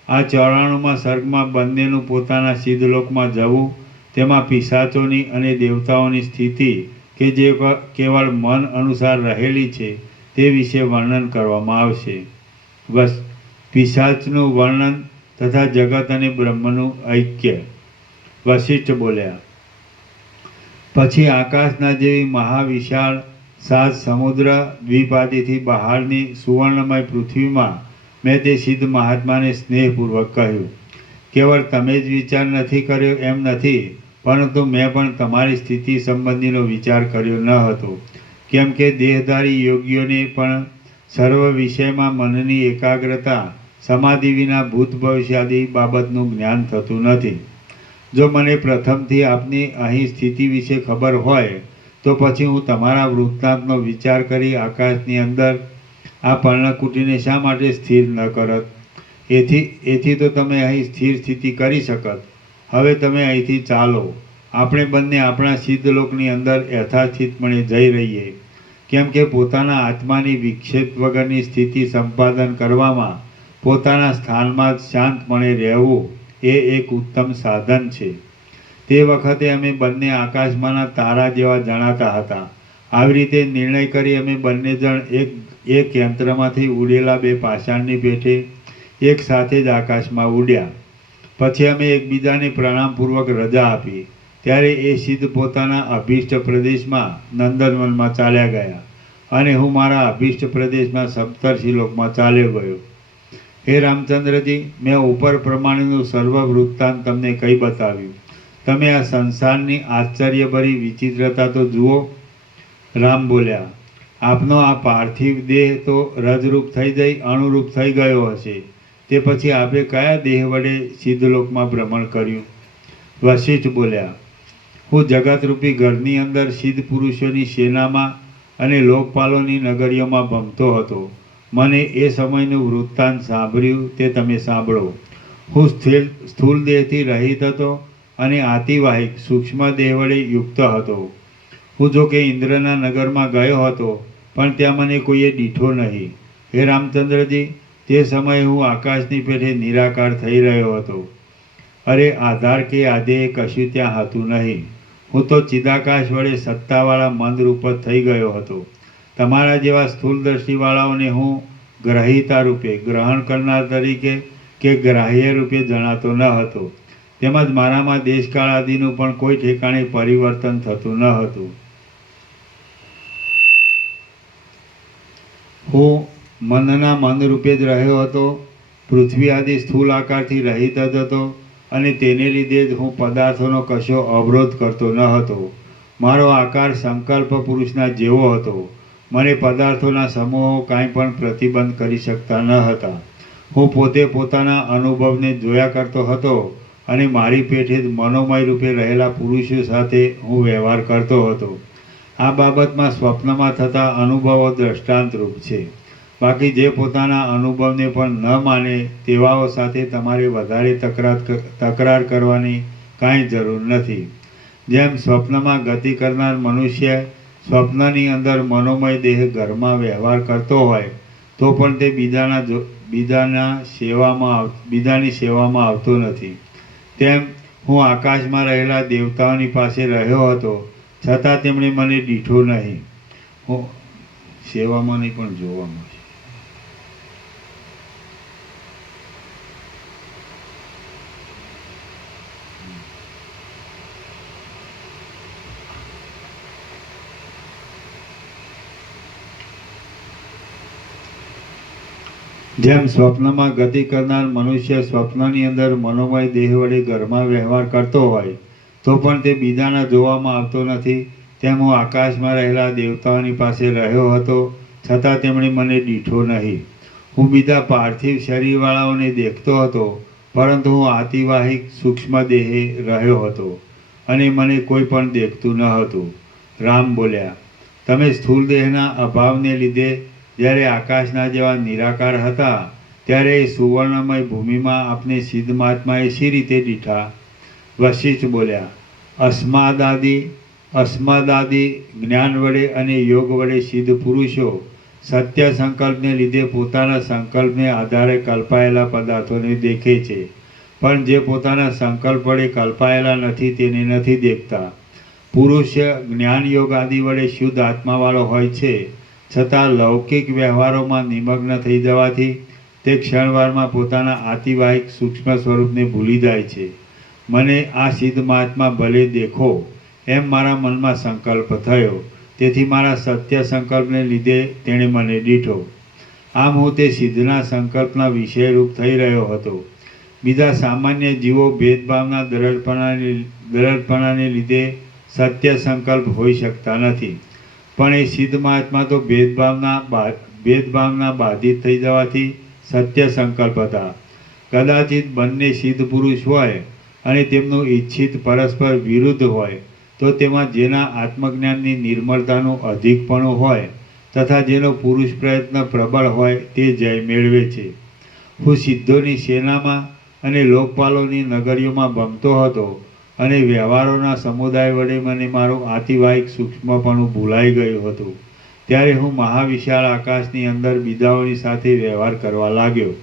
આ 94મા સર્ગમાં બંનેનું પોતાના સિદ્ધલોકમાં જવું, તેમાં પિશાચોની અને દેવતાઓની સ્થિતિ કે જે કેવળ મન અનુસાર રહેલી છે તે વિશે વર્ણન કરવામાં આવશે. બસ પિશાચનું વર્ણન તથા જગત અને બ્રહ્મનું ઐક્ય. વશિષ્ઠ બોલ્યા, પછી આકાશના જેવી મહાવિશાળ સાત સમુદ્ર દ્વીપાદિથી બહારની સુવર્ણમય પૃથ્વીમાં મેં તે સિદ્ધ મહાત્માને સ્નેહપૂર્વક કહ્યું, કેવળ તમે જ વિચાર નથી કર્યો એમ નથી, પરંતુ મેં પણ તમારી સ્થિતિ સંબંધીનો વિચાર કર્યો ન હતો. કેમ કે દેહધારી યોગીઓને પણ સર્વ વિષયમાં મનની એકાગ્રતા સમાધિ વિના ભૂત ભવિષ્યાદી બાબતનું જ્ઞાન થતું નથી. જો મને પ્રથમથી આપની અહીં સ્થિતિ વિશે ખબર હોય તો પછી હું તમારા વૃત્તાંતનો વિચાર કરી આકાશની અંદર આ પર્ણકુટીને શા માટે સ્થિર ન કરત? એથી તો તમે અહીં સ્થિર સ્થિતિ કરી શકત. હવે તમે અહીંથી ચાલો, આપણે બંને આપણા સિદ્ધલોકની અંદર યથાસ્થિતપણે જઈ રહીએ. કેમ કે પોતાના આત્માની વિક્ષેપ વગરની સ્થિતિ સંપાદન કરવામાં પોતાના સ્થાનમાં જ શાંતપણે રહેવું એ એક ઉત્તમ સાધન છે. તે વખતે અમે બંને આકાશમાંના તારા જેવા જણાતા હતા. આવી રીતે નિર્ણય કરી અમે બંને જણ એક યંત્રમાંથી ઉડેલા બે પાષાણની પેઠે એક સાથે જ આકાશમાં ઉડ્યા. પછી અમે એકબીજાને પ્રણામપૂર્વક રજા આપી. ત્યારે એ સિદ્ધ પોતાના અભિષ્ટ પ્રદેશમાં નંદનવનમાં ચાલ્યા ગયા અને હું મારા અભિષ્ટ પ્રદેશમાં સપ્તર્ષિલોકમાં ચાલ્યો ગયો. હે રામચંદ્રજી, મેં ઉપર પ્રમાણેનું સર્વ વૃત્તાંત તમને કહી બતાવ્યું. તમે આ સંસારની આશ્ચર્યભરી વિચિત્રતા તો જુઓ. રામ બોલ્યા, આપનો આ પાર્થિવ દેહ તો રજરૂપ થઈ જઈ અણુરૂપ થઈ ગયો હશે. તે પછી આપે કયા દેહ વડે સિદ્ધલોકમાં ભ્રમણ કર્યું? વશિષ્ઠ બોલ્યા, હું જગતરૂપી ઘરની અંદર સિદ્ધ પુરુષોની સેનામાં અને લોકપાલોની નગરીઓમાં ભમતો હતો. મને એ સમયનું વૃત્તાંત સાંભળ્યું તે તમે સાંભળો. હું સ્થૂળ દેહથી રહિત હતો અને આતિવાહિક સૂક્ષ્મ દેહ વડે યુક્ત હતો. હું જો કે ઇન્દ્રના નગરમાં ગયો હતો, પણ ત્યાં મને કોઈએ દીઠો નહીં. હે રામચંદ્રજી, તે સમયે હું આકાશની પેઠે નિરાકાર થઈ રહ્યો હતો. અરે આધાર કે આધેય કશું ત્યાં હતું નહીં. હું તો ચિદાકાશ વડે સત્તાવાળા મંદરૂપ જ થઈ ગયો હતો. તમારા જેવા સ્થૂળદર્શીવાળાઓને હું ગ્રહિતા રૂપે, ગ્રહણ કરનાર તરીકે કે ગ્રાહ્ય રૂપે જણાતો ન હતો. તેમજ મારામાં દેશકાળ આદિનું પણ કોઈ ઠેકાણે પરિવર્તન થતું ન હતું. હું મનના મન રૂપે જ રહ્યો હતો. પૃથ્વી આદિ સ્થૂળ આકારથી રહિત જ હતો અને તેને લીધે જ હું પદાર્થોનો કશો અવરોધ કરતો ન હતો. મારો આકાર સંકલ્પ પુરુષના જેવો હતો. મને પદાર્થોના સમૂહો કાંઈ પણ પ્રતિબંધ કરી શકતા ન હતા. હું પોતે પોતાના અનુભવને જોયા કરતો હતો અને મારી પેઠે જ મનોમય રૂપે રહેલા પુરુષો સાથે હું વ્યવહાર કરતો હતો. આ બાબતમાં સ્વપ્નમાં થતા અનુભવો દ્રષ્ટાંતરૂપ છે. બાકી જે પોતાના અનુભવને પણ ન માને તેવાઓ સાથે તમારે વધારે તકરાર કરવાની કાંઈ જરૂર નથી. જેમ સ્વપ્નમાં ગતિ કરનાર મનુષ્ય સ્વપ્નની અંદર મનોમય દેહ ઘરમાં વ્યવહાર કરતો હોય તો પણ તે બીજાની સેવામાં આવતો નથી. તેમ હું આકાશમાં રહેલા દેવતાઓની પાસે રહ્યો હતો, છતાં તેમણે મને દીઠો નહીં. હું સેવામાં નહીં પણ જોવામાં. જેમ સ્વપ્નમાં ગતિ કરનાર મનુષ્ય સ્વપ્નની અંદર મનોમય દેહ વડે ઘરમાં વ્યવહાર કરતો હોય તો પણ તે બીજાના જોવામાં આવતો નથી, તેમ હું આકાશમાં રહેલા દેવતાઓની પાસે રહ્યો હતો, છતાં તેમણે મને દીઠો નહીં. હું બીજા પાર્થિવ શરીરવાળાઓને દેખતો હતો, પરંતુ હું આતિવાહિક સૂક્ષ્મ દેહે રહ્યો હતો અને મને કોઈ પણ દેખતું ન હતું. રામ બોલ્યા, તમે સ્થૂળ દેહના અભાવને લીધે જ્યારે આકાશના જેવા નિરાકાર હતા ત્યારે એ સુવર્ણમય ભૂમિમાં આપને સિદ્ધ મહાત્માએ શી રીતે દીઠા? વશિષ્ઠ બોલ્યા, અસ્માદાદિ જ્ઞાન વડે અને યોગ વડે સિદ્ધ પુરુષો સત્ય સંકલ્પને લીધે પોતાના સંકલ્પને આધારે કલ્પાયેલા પદાર્થોને દેખે છે, પણ જે પોતાના સંકલ્પ વડે કલ્પાયેલા નથી તેને નથી દેખતા. પુરુષ જ્ઞાન યોગ આદિ વડે શુદ્ધ આત્માવાળો હોય છે, છતાં લૌકિક વ્યવહારોમાં નિમગ્ન થઈ જવાથી તે ક્ષણવારમાં પોતાના આતિવાહિક સૂક્ષ્મ સ્વરૂપને ભૂલી જાય છે. મને આ સિદ્ધ મહાત્મા ભલે દેખો એમ મારા મનમાં સંકલ્પ થયો, તેથી મારા સત્ય સંકલ્પને લીધે તેણે મને દીઠો. આમ હું તે સિદ્ધના સંકલ્પના વિષયરૂપ થઈ રહ્યો હતો. બીજા સામાન્ય જીવો ભેદભાવના દરડપણાને લીધે સત્ય સંકલ્પ હોઈ શકતા નથી, પણ એ સિદ્ધ મહાત્મા તો ભેદભાવના બાધિત થઈ જવાથી સત્ય સંકલ્પ હતા. કદાચિત બંને સિદ્ધ પુરુષ હોય અને તેમનું ઈચ્છિત પરસ્પર વિરુદ્ધ હોય તો તેમાં જેના આત્મજ્ઞાનની નિર્મળતાનું અધિકપણું હોય તથા જેનો પુરુષ પ્રયત્ન પ્રબળ હોય તે જય મેળવે છે. હું સિદ્ધોની સેનામાં અને લોકપાલોની નગરીઓમાં ભમતો હતો અને વ્યવહારોના સમુદાય વડે મને મારું આતિવાહિક સૂક્ષ્મપણું ભૂલાઈ ગયું હતું. ત્યારે હું મહાવિશાળ આકાશની અંદર બીજાઓની સાથે વ્યવહાર કરવા લાગ્યો,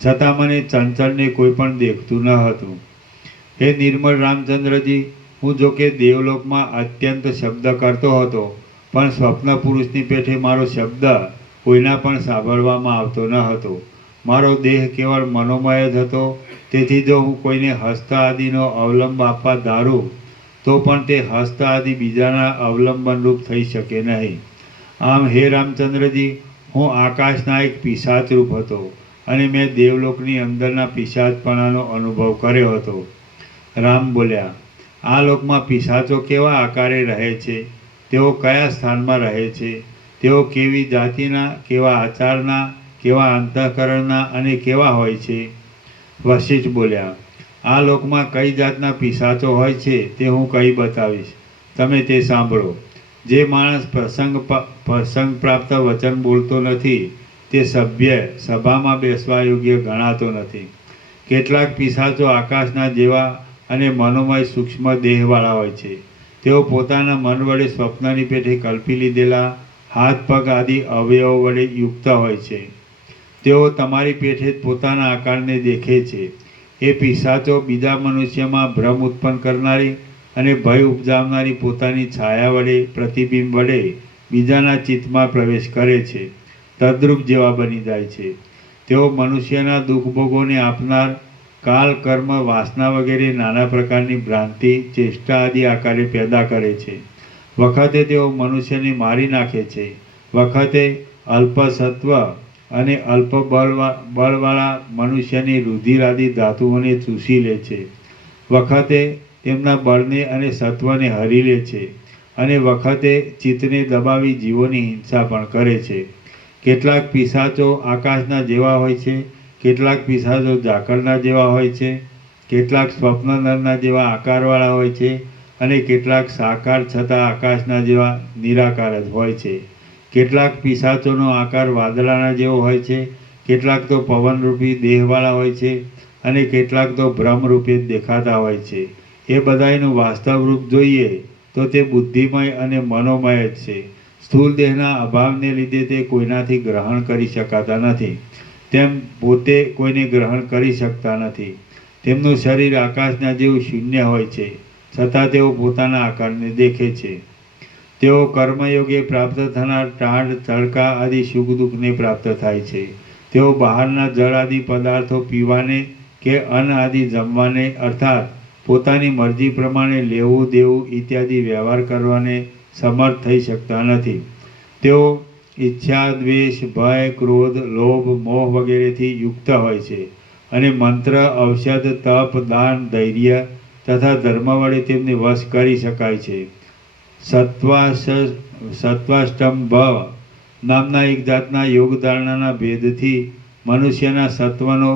છતાં મને ચંચળને કોઈ પણ દેખતું ન હતું. હે નિર્મળ રામચંદ્રજી, હું જોકે દેવલોકમાં અત્યંત શબ્દ કરતો હતો, પણ સ્વપ્ન પુરુષની પેઠે મારો શબ્દ કોઈના પણ સાંભળવામાં આવતો ન હતો. મારો દેહ કેવળ મનોમય જ હતો, તેથી જો હું કોઈને હસ્ત આદિનો અવલંબ આપવા ધારું તો પણ તે હસ્ત આદિ બીજાના અવલંબનરૂપ થઈ શકે નહીં. આમ હે રામચંદ્રજી, હું આકાશના એક પિશાચરૂપ હતો અને મેં દેવલોકની અંદરના પિશાચપણાનો અનુભવ કર્યો હતો. રામ બોલ્યા, આ લોકમાં પિશાચો કેવા આકારે રહે છે? તેઓ કયા સ્થાનમાં રહે છે? તેઓ કેવી જાતિના, કેવા આચારના, કેવા અંતઃકરણના અને કેવા હોય છે? વશિષ્ઠ બોલ્યા, આ લોકમાં કઈ જાતના પિશાચો હોય છે તે હું કહી બતાવીશ, તમે તે સાંભળો. જે માણસ પ્રસંગ પ્રાપ્ત વચન બોલતો નથી તે સભ્ય સભામાં બેસવા યોગ્ય ગણાતો નથી. કેટલાક પિશાચો આકાશના જેવા અને મનોમય સૂક્ષ્મ દેહવાળા હોય છે. તેઓ પોતાના મન વડે સ્વપ્નની પેઠે કલ્પી લીધેલા હાથ પગ આદિ અવયવો વડે યુક્ત હોય છે. તેઓ તમારી પેઠે જ પોતાના આકારને દેખે છે. એ પિશાચો બીજા મનુષ્યમાં ભ્રમ ઉત્પન્ન કરનારી અને ભય ઉપજાવનારી પોતાની છાયા વડે, પ્રતિબિંબ વડે બીજાના ચિત્તમાં પ્રવેશ કરે છે, તદ્રુપ જેવા બની જાય છે. તેઓ મનુષ્યના દુઃખ ભોગોને આપનાર કાલ, કર્મ, વાસના વગેરે નાના પ્રકારની ભ્રાંતિ, ચેષ્ટા આદિ આકારે પેદા કરે છે. વખતે તેઓ મનુષ્યને મારી નાખે છે, વખતે અલ્પ સત્વ અને અલ્પ બળવાળા મનુષ્યની રુધિર આદિ ધાતુઓને ચૂસી લે છે, વખતે તેમના બળને અને સત્વને હરી લે છે, અને વખતે ચિત્તને દબાવી જીવોની હિંસા પણ કરે છે. કેટલાક પિશાચો આકાશના જેવા હોય છે, કેટલાક પિશાચો ઝાકળના જેવા હોય છે, કેટલાક સ્વપ્નનરના જેવા આકારવાળા હોય છે, અને કેટલાક સાકાર છતાં આકાશના જેવા નિરાકાર જ હોય છે. કેટલાક પિશાચોનો આકાર વાદળાના જેવો હોય છે, કેટલાક તો પવનરૂપી દેહવાળા હોય છે, અને કેટલાક તો ભ્રમરૂપે જ દેખાતા હોય છે. એ બધાયનું વાસ્તવ રૂપ જોઈએ તો તે બુદ્ધિમય અને મનોમય જ છે. સ્થૂળ દેહના અભાવને લીધે તે કોઈનાથી ગ્રહણ કરી શકાતા નથી, તેમ પોતે કોઈને ગ્રહણ કરી શકતા નથી. તેમનું શરીર આકાશના જેવું શૂન્ય હોય છે, છતાં તેઓ પોતાના આકારને દેખે છે. તેઓ કર્મયોગે પ્રાપ્ત થનાર ટાઢ, તડકા આદિ સુખ દુઃખને પ્રાપ્ત થાય છે. તેઓ બહારના જળ આદિ પદાર્થો પીવાને કે અન્ન આદિ જમવાને અર્થાત પોતાની મરજી પ્રમાણે લેવું દેવું ઇત્યાદિ વ્યવહાર કરવાને સમર્થ થઈ શકતા નથી. તેઓ ઈચ્છા, દ્વેષ, ભય, ક્રોધ, લોભ, મોહ વગેરેથી યુક્ત હોય છે, અને મંત્ર, ઔષધ, તપ, દાન, ધૈર્ય તથા ધર્મ વડે તેમને વશ કરી શકાય છે. સત્વાષ્ટમ નામના એક જાતના યોગ ધારણાના ભેદથી મનુષ્યના સત્વનો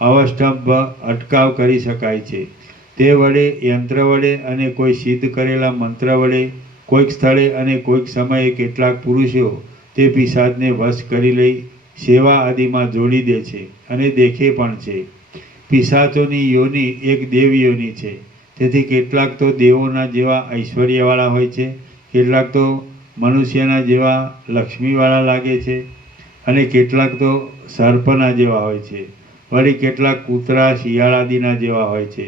અવષ્ટંભ અટકાવ કરી શકાય છે. તે વડે, યંત્ર વડે અને કોઈ સિદ્ધ કરેલા મંત્ર વડે કોઈક સ્થળે અને કોઈક સમયે કેટલાક પુરુષો તે પિશાચને વશ કરી લઈ સેવા આદિમાં જોડી દે છે અને દેખે પણ છે. પિશાચોની યોનિ એક દેવ યોનિ છે, તેથી કેટલાક તો દેવોના જેવા ઐશ્વર્યવાળા હોય છે, કેટલાક તો મનુષ્યના જેવા લક્ષ્મીવાળા લાગે છે, અને કેટલાક તો સર્પના જેવા હોય છે. વળી કેટલાક કૂતરા, શિયાળ આદિના જેવા હોય છે.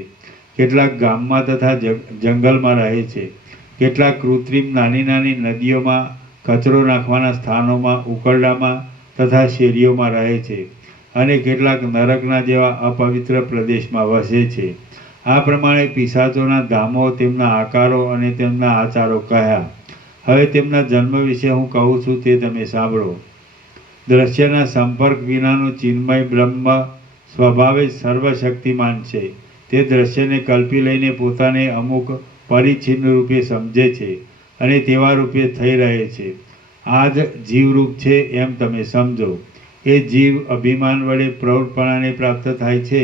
કેટલાક ગામમાં તથા જંગલમાં રહે છે. કેટલાક કૃત્રિમ નાની નાની નદીઓમાં, કચરો નાખવાના સ્થાનોમાં, ઉકરડામાં તથા શેરીઓમાં રહે છે, અને કેટલાક નરકના જેવા અપવિત્ર પ્રદેશમાં વસે છે. આ પ્રમાણે પિશાચોના ધામો, તેમના આકારો અને તેમના આચારો કહ્યા. હવે તેમના જન્મ વિશે હું કહું છું તે તમે સાંભળો. દ્રશ્યના સંપર્ક વિનાનું ચિન્મય બ્રહ્મ સ્વભાવે જ સર્વશક્તિમાન છે. તે દ્રશ્યને કલ્પી લઈને પોતાને અમુક પરિચ્છિન્ન રૂપે સમજે છે અને તેવા રૂપે થઈ રહે છે. આ જ જીવરૂપ છે એમ તમે સમજો. એ જીવ અભિમાન વડે પ્રૌઢપણાને પ્રાપ્ત થાય છે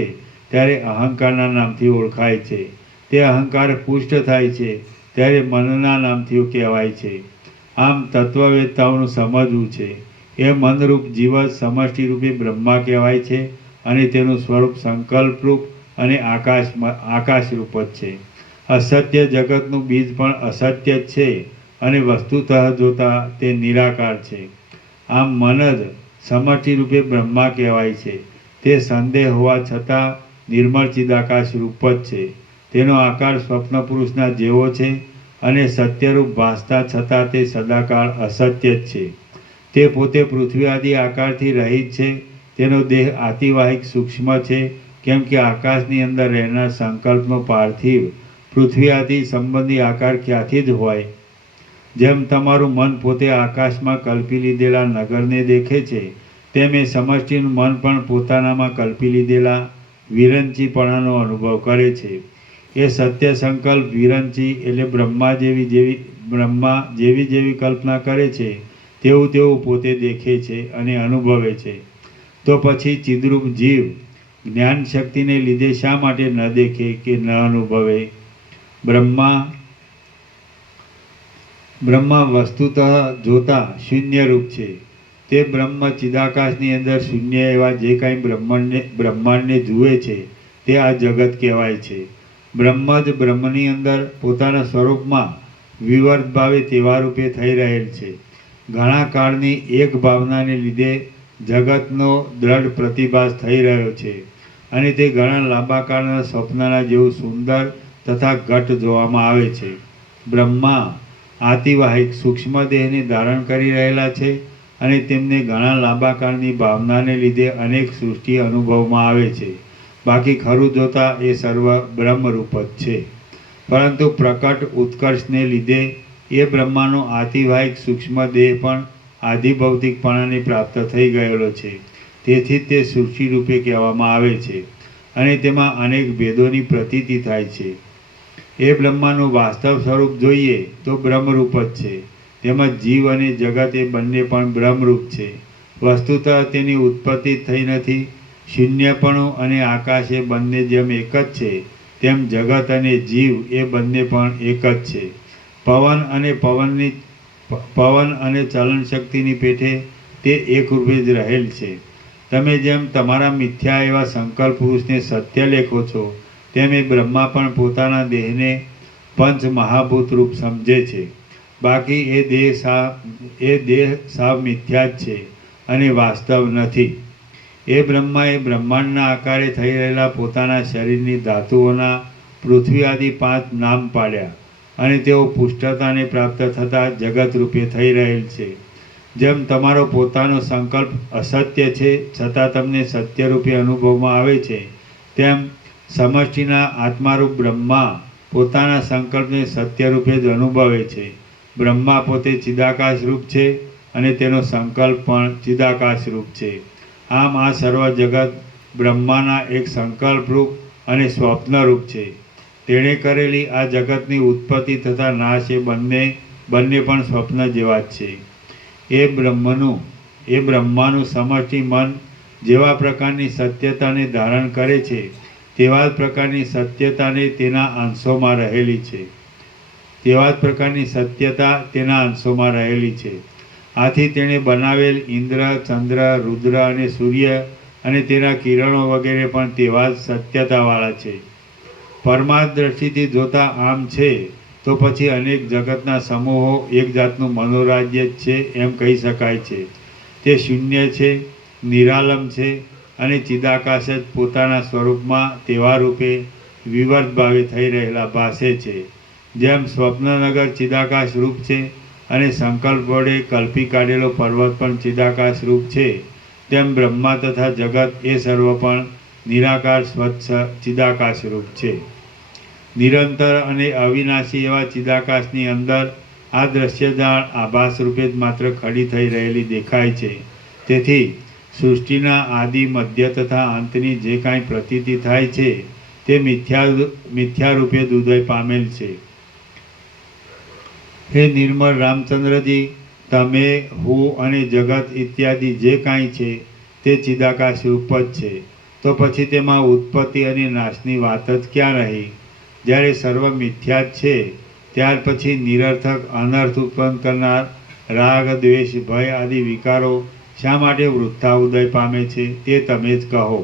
ત્યારે અહંકારના નામથી ઓળખાય છે. તે અહંકાર પુષ્ટ થાય છે ત્યારે મનના નામથી કહેવાય છે. આમ તત્વવેત્તાઓનું સમજવું છે એ મનરૂપ જીવ જ સમષ્ટિરૂપે બ્રહ્મા કહેવાય છે અને તેનું સ્વરૂપ સંકલ્પરૂપ અને આકાશરૂપ જ છે. અસત્ય જગતનું બીજ પણ અસત્ય જ છે અને વસ્તુતઃ જોતા તે નિરાકાર છે. આમ મન જ સમષ્ટિરૂપે બ્રહ્મા કહેવાય છે. તે સંદેહ હોવા છતાં નિર્મળ ચિદાકાશ રૂપ જ છે. તેનો આકાર સ્વપ્ન પુરુષના જેવો છે અને સત્યરૂપ ભાસતા છતાં તે સદાકાળ અસત્ય જ છે. તે પોતે પૃથ્વી આદિ આકારથી રહિત છે. તેનો દેહ આતિવાહિક સૂક્ષ્મ છે, કેમ કે આકાશની અંદર રહેનાર સંકલ્પનો પાર્થિવ પૃથ્વી આદિ સંબંધી આકાર ક્યાંથી જ હોય. જેમ તમારું મન પોતે આકાશમાં કલ્પી લીધેલા નગરને દેખે છે, તેમ એ સમષ્ટિનું મન પણ પોતાનામાં કલ્પી લીધેલા વિરંચીપણાનો અનુભવ કરે છે. એ સત્ય સંકલ્પ વિરંચી એટલે બ્રહ્મા જેવી કલ્પના કરે છે તેવું તેવું પોતે દેખે છે અને અનુભવે છે. તો પછી ચિદ્રૂપ જીવ જ્ઞાન શક્તિને લીધે શા માટે ન દેખે કે ન અનુભવે? બ્રહ્મા વસ્તુતઃ જોતા શૂન્યરૂપ છે. તે બ્રહ્મ ચિદાકાશની અંદર શૂન્ય એવા જે કાંઈ બ્રહ્માંડને જુએ છે તે આ જગત કહેવાય છે. બ્રહ્મ જ બ્રહ્મની અંદર પોતાના સ્વરૂપમાં વિવર્ત ભાવે તેવા રૂપે થઈ રહેલ છે. ઘણા કાળની એક ભાવનાને લીધે જગતનો દ્રઢ પ્રતિભાસ થઈ રહ્યો છે અને તે ઘણા લાંબા કાળના સ્વપ્નના જેવું સુંદર તથા ઘટ જોવામાં આવે છે. બ્રહ્મા આતિવાહિક સૂક્ષ્મ દેહને ધારણ કરી રહેલા છે અને તેમને ઘણા લાંબા કાળની ભાવનાને લીધે અનેક સૃષ્ટિ અનુભવમાં આવે છે. બાકી ખરું જોતા એ સર્વ બ્રહ્મરૂપ જ છે. પરંતુ પ્રકટ ઉત્કર્ષને લીધે એ બ્રહ્માનો આતિવાહિક સૂક્ષ્મ દેહ પણ આધિભૌતિકપણાને પ્રાપ્ત થઈ ગયેલો છે. તેથી જ તે સૃષ્ટિ રૂપે કહેવામાં આવે છે અને તેમાં અનેક ભેદોની પ્રતીતિ થાય છે. એ બ્રહ્માનું વાસ્તવ સ્વરૂપ જોઈએ તો બ્રહ્મરૂપ જ છે. તેમજ જીવ અને જગત એ બંને પણ બ્રહ્મરૂપ છે. વસ્તુતઃ તેની ઉત્પત્તિ થઈ નથી. શૂન્યપણું અને આકાશ એ બંને જેમ એક જ છે, તેમ જગત અને જીવ એ બંને પણ એક જ છે. પવન અને ચલન શક્તિની પેઠે તે એક રૂપે જ રહેલ છે. તમે જેમ તમારા મિથ્યા એવા સંકલ્પ પુરુષને સત્ય લેખો છો, તેમ એ બ્રહ્મા પણ પોતાના દેહને પંચ મહાભૂત રૂપ સમજે છે. બાકી એ દેહ સાવ મિથ્યા જ છે અને વાસ્તવ નથી. એ બ્રહ્માએ બ્રહ્માંડના આકારે થઈ રહેલા પોતાના શરીરની ધાતુઓના પૃથ્વી આદિ 5 નામ પાડ્યા અને તેઓ પુષ્ટતાને પ્રાપ્ત થતાં જગત રૂપે થઈ રહેલ છે. જેમ તમારો પોતાનો સંકલ્પ અસત્ય છે છતાં તમને સત્ય રૂપે અનુભવમાં આવે છે, તેમ સમષ્ટિના આત્મારૂપ બ્રહ્મા પોતાના સંકલ્પને સત્ય રૂપે જ અનુભવે છે. બ્રહ્મા પોતે ચિદાકાશ રૂપ છે અને તેનો સંકલ્પ પણ ચિદાકાશ રૂપ છે. આમ આ સર્વ જગત બ્રહ્માના એક સંકલ્પરૂપ અને સ્વપ્નરૂપ છે. તેણે કરેલી આ જગતની ઉત્પત્તિ તથા નાશ એ બંને પણ સ્વપ્ન જેવા જ છે. એ બ્રહ્માનું સમષ્ટિ મન જેવા પ્રકારની સત્યતાને ધારણ કરે છે તેવા જ પ્રકારની સત્યતાને તેના અંશોમાં રહેલી છે. આથી તેણે બનાવેલ ઇન્દ્ર, ચંદ્ર, રુદ્ર અને સૂર્ય અને તેના કિરણો વગેરે પણ તેવા જ સત્યતાવાળા છે. પરમાર્થ દ્રષ્ટિથી જોતા આમ છે તો પછી અનેક જગતના સમૂહો એક જાતનું મનોરાજ્ય જ છે એમ કહી શકાય છે. તે શૂન્ય છે, નિરાલંબ છે અને ચિદાકાશ જ પોતાના સ્વરૂપમાં તેવા રૂપે વિવર્ત ભાવે થઈ રહેલા ભાસે છે. જેમ સ્વપ્નનગર ચિદાકાશ રૂપ છે અને સંકલ્પ વડે કલ્પી કાઢેલો પર્વત પણ ચિદાકાશ રૂપ છે, તેમ બ્રહ્મા તથા જગત એ સર્વ પણ નિરાકાર સ્વચ્છ ચિદાકાશ રૂપ છે. નિરંતર અને અવિનાશી એવા ચિદાકાશની અંદર આ દ્રશ્યજાળ આભાસ રૂપે જ માત્ર ખડી થઈ રહેલી દેખાય છે. તેથી સૃષ્ટિના આદિ, મધ્ય તથા અંતની જે કાંઈ પ્રતીતિ થાય છે તે મિથ્યા રૂપે જ ઉદય પામેલ છે. હે નિર્મળ રામચંદ્રજી, તમે, હું અને જગત ઇત્યાદિ જે કાંઈ છે તે ચિદાકાશ રૂપ જ છે, તો પછી તેમાં ઉત્પત્તિ અને નાશની વાત જ ક્યાં રહી? જ્યારે સર્વ મિથ્યા જ છે, ત્યાર પછી નિરર્થક અનર્થ ઉત્પન્ન કરનાર રાગ, દ્વેષ, ભય આદિ વિકારો શા માટે વૃથા ઉદય પામે છે તે તમે જ કહો.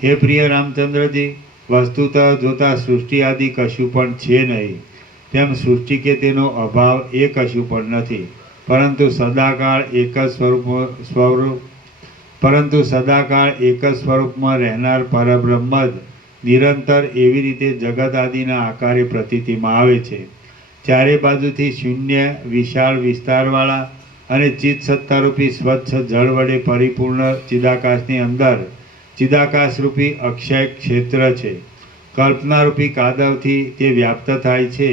હે પ્રિય રામચંદ્રજી, વસ્તુતઃ જોતા સૃષ્ટિ આદિ કશું પણ છે નહીં, તેમ સૃષ્ટિ કે તેનો અભાવ એ કશું પણ નથી, પરંતુ સદાકાળ એક જ સ્વરૂપમાં રહેનાર પરબ્રહ્મ જ નિરંતર એવી રીતે જગત આદિના આકારે પ્રતીતિમાં આવે છે. ચારે બાજુથી શૂન્ય, વિશાળ વિસ્તારવાળા અને ચિત્ત સત્તારૂપી સ્વચ્છ જળ વડે પરિપૂર્ણ ચિદાકાશની અંદર ચિદાકાશરૂપી અક્ષય ક્ષેત્ર છે. કલ્પનારૂપી કાદવથી તે વ્યાપ્ત થાય છે,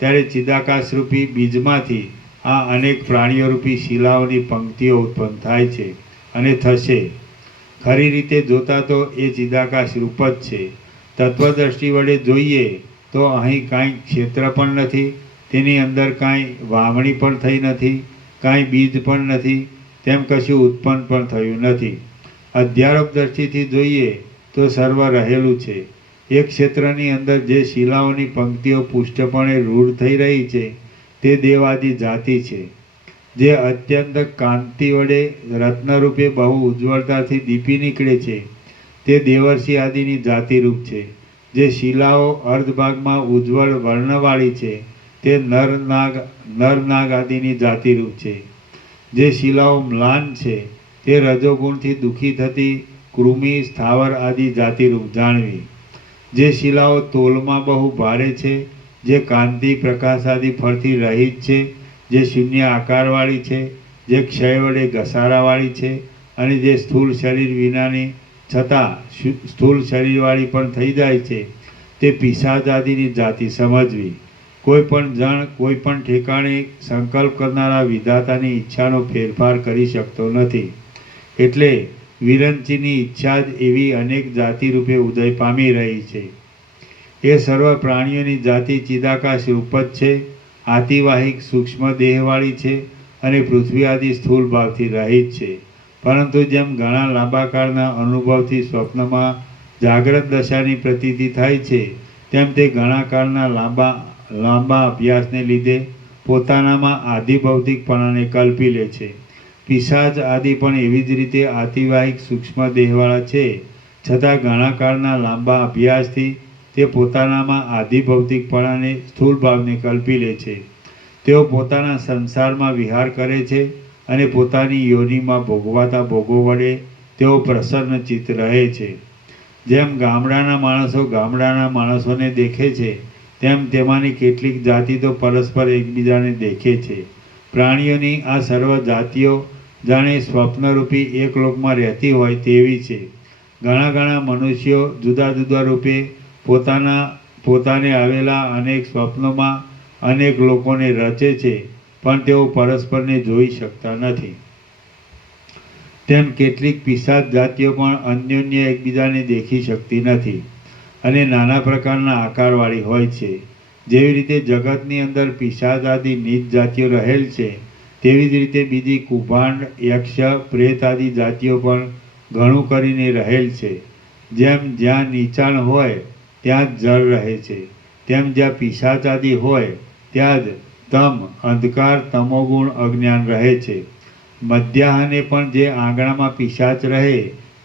ત્યારે ચિદાકાશરૂપી બીજમાંથી આ અનેક પ્રાણીઓરૂપી શિલાઓની પંક્તિઓ ઉત્પન્ન થાય છે અને થશે. ખરી રીતે જોતા તો એ ચિદાકાશ રૂપ જ છે. તત્વદ્રષ્ટિ વડે જોઈએ તો અહીં કાંઈ ક્ષેત્ર પણ નથી, તેની અંદર કાંઈ વાવણી પણ થઈ નથી, કાંઈ બીજ પણ નથી, તેમ કશું ઉત્પન્ન પણ થયું નથી. અધ્યારોપ દ્રષ્ટિથી જોઈએ તો સર્વ રહેલું છે. એક ક્ષેત્રની અંદર જે શિલાઓની પંક્તિઓ પુષ્ટપણે રૂઢ થઈ રહી છે તે દેવાદી જાતિ છે, જે અત્યંત કાંતિ વડે રત્નરૂપે બહુ ઉજ્જવળતાથી દીપી નીકળે છે તે દેવર્ષિ આદિની જાતિરૂપ છે. જે શિલાઓ અર્ધભાગમાં ઉજ્જવળ વર્ણવાળી છે તે નરનાગ આદિની જાતિરૂપ છે. જે શિલાઓ મ્લાન છે તે રજોગુણથી દુઃખી થતી કૃમિ, સ્થાવર આદિ જાતિરૂપ જાણવી. જે શિલાઓ તોલમાં બહુ ભારે છે, જે કાંતિ, પ્રકાશ આદિ ફળથી રહિત છે, જે શૂન્ય આકારવાળી છે, જે ક્ષય વડે ઘસારાવાળી છે અને જે સ્થૂળ શરીર વિનાની છતાં સ્થૂળ શરીરવાળી પણ થઈ જાય છે, તે પિશાચ આદિની જાતિ સમજવી. કોઈ પણ જણ કોઈ પણ ઠેકાણે સંકલ્પ કરનારા વિધાતાની ઈચ્છાનો ફેરફાર કરી શકતો નથી, એટલે વિરંચીની ઈચ્છા જ એવી અનેક જાતિ રૂપે ઉદય પામી રહી છે. એ સર્વ પ્રાણીઓની જાતિ ચિદાકાશ રૂપ જ છે, આતિવાહિક સૂક્ષ્મ દેહવાળી છે અને પૃથ્વી આદિ સ્થૂળ ભાવથી રહિત છે. પરંતુ જેમ ઘણા લાંબા કાળના અનુભવથી સ્વપ્નમાં જાગ્રત દશાની પ્રતીતિ થાય છે, તેમ તે ઘણા કાળના લાંબા અભ્યાસને લીધે પોતાનામાં આધિભૌતિકપણાને કલ્પી લે છે. પિશાચ આદિ પણ એવી જ રીતે આતિવાહિક સૂક્ષ્મ દેહવાળા છે, છતાં ઘણા કાળના લાંબા અભ્યાસથી તે પોતાનામાં આધિભૌતિકપણાને સ્થૂળ ભાવને કલ્પી લે છે. તેઓ પોતાના સંસારમાં વિહાર કરે છે અને પોતાની યોનિમાં ભોગવાતા ભોગો વડે તેઓ પ્રસન્ન ચિત્ત રહે છે. જેમ ગામડાના માણસો ગામડાના માણસોને દેખે છે, તેમ તેમાંની કેટલીક જાતિ તો પરસ્પર એકબીજાને દેખે છે. પ્રાણીઓની આ સર્વ જાતિઓ જાણે સ્વપ્નરૂપી એક લોકમાં રહેતી હોય તેવી છે. ઘણા મનુષ્યો જુદા જુદા રૂપે પોતાને આવેલા અનેક સ્વપ્નોમાં અનેક લોકોને રચે છે, પણ તેઓ પરસ્પરને જોઈ શકતા નથી. તેમ કેટલીક પિશાચ જાતિઓ પણ અન્યોન્ય એકબીજાને દેખી શકતી નથી અને નાના પ્રકારના આકારવાળી હોય છે. જેવી રીતે જગતની અંદર પિશાચ આદિ નીચ જાતિઓ રહેલ છે, તેવી જ રીતે બીજી કુભાંડ, યક્ષ, પ્રેત આદિ જાતિઓ પણ ઘણું કરીને રહેલ છે. જેમ જ્યાં નીચાણ હોય ત્યાં જ જળ રહે છે, તેમ જ્યાં પિશાચ આદિ હોય ત્યાં જ તમ, અંધકાર, તમોગુણ, અજ્ઞાન રહે છે. મધ્યાહને પણ જે આંગણામાં પિશાચ રહે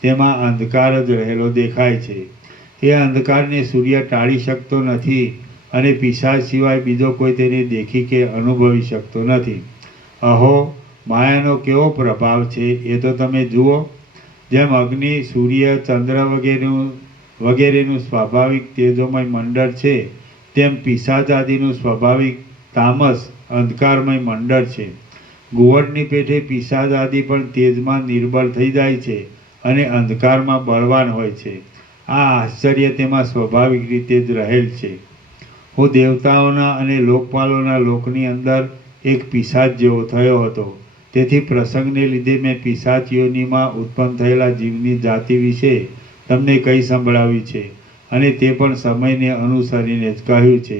તેમાં અંધકાર જ રહેલો દેખાય છે. એ અંધકારને સૂર્ય ટાળી શકતો નથી અને પિશાચ સિવાય બીજો કોઈ તેને દેખી કે અનુભવી શકતો નથી. અહો, માયાનો કેવો પ્રભાવ છે એ તો તમે જુઓ. જેમ અગ્નિ, સૂર્ય, ચંદ્ર વગેરેનું સ્વાભાવિક તેજોમય મંડળ છે, તેમ પિશાચ આદિનું સ્વાભાવિક તામસ અંધકારમય મંડળ છે. ઘુવડની પેઠે પિશાચ આદિ પણ તેજમાં નિર્બળ થઈ જાય છે અને અંધકારમાં બળવાન હોય છે. આ આશ્ચર્ય તેમાં સ્વાભાવિક રીતે જ રહેલ છે. હું દેવતાઓના અને લોકપાલોના લોકની અંદર એક પિશાચ જેવો થયો હતો. તેથી પ્રસંગને લીધે મેં પિશાચ યોનિમાં ઉત્પન્ન થયેલા જીવની જાતિ વિશે તમને કહી સંભળાવી છે અને તે પણ સમયને અનુસરીને જ કહ્યું છે.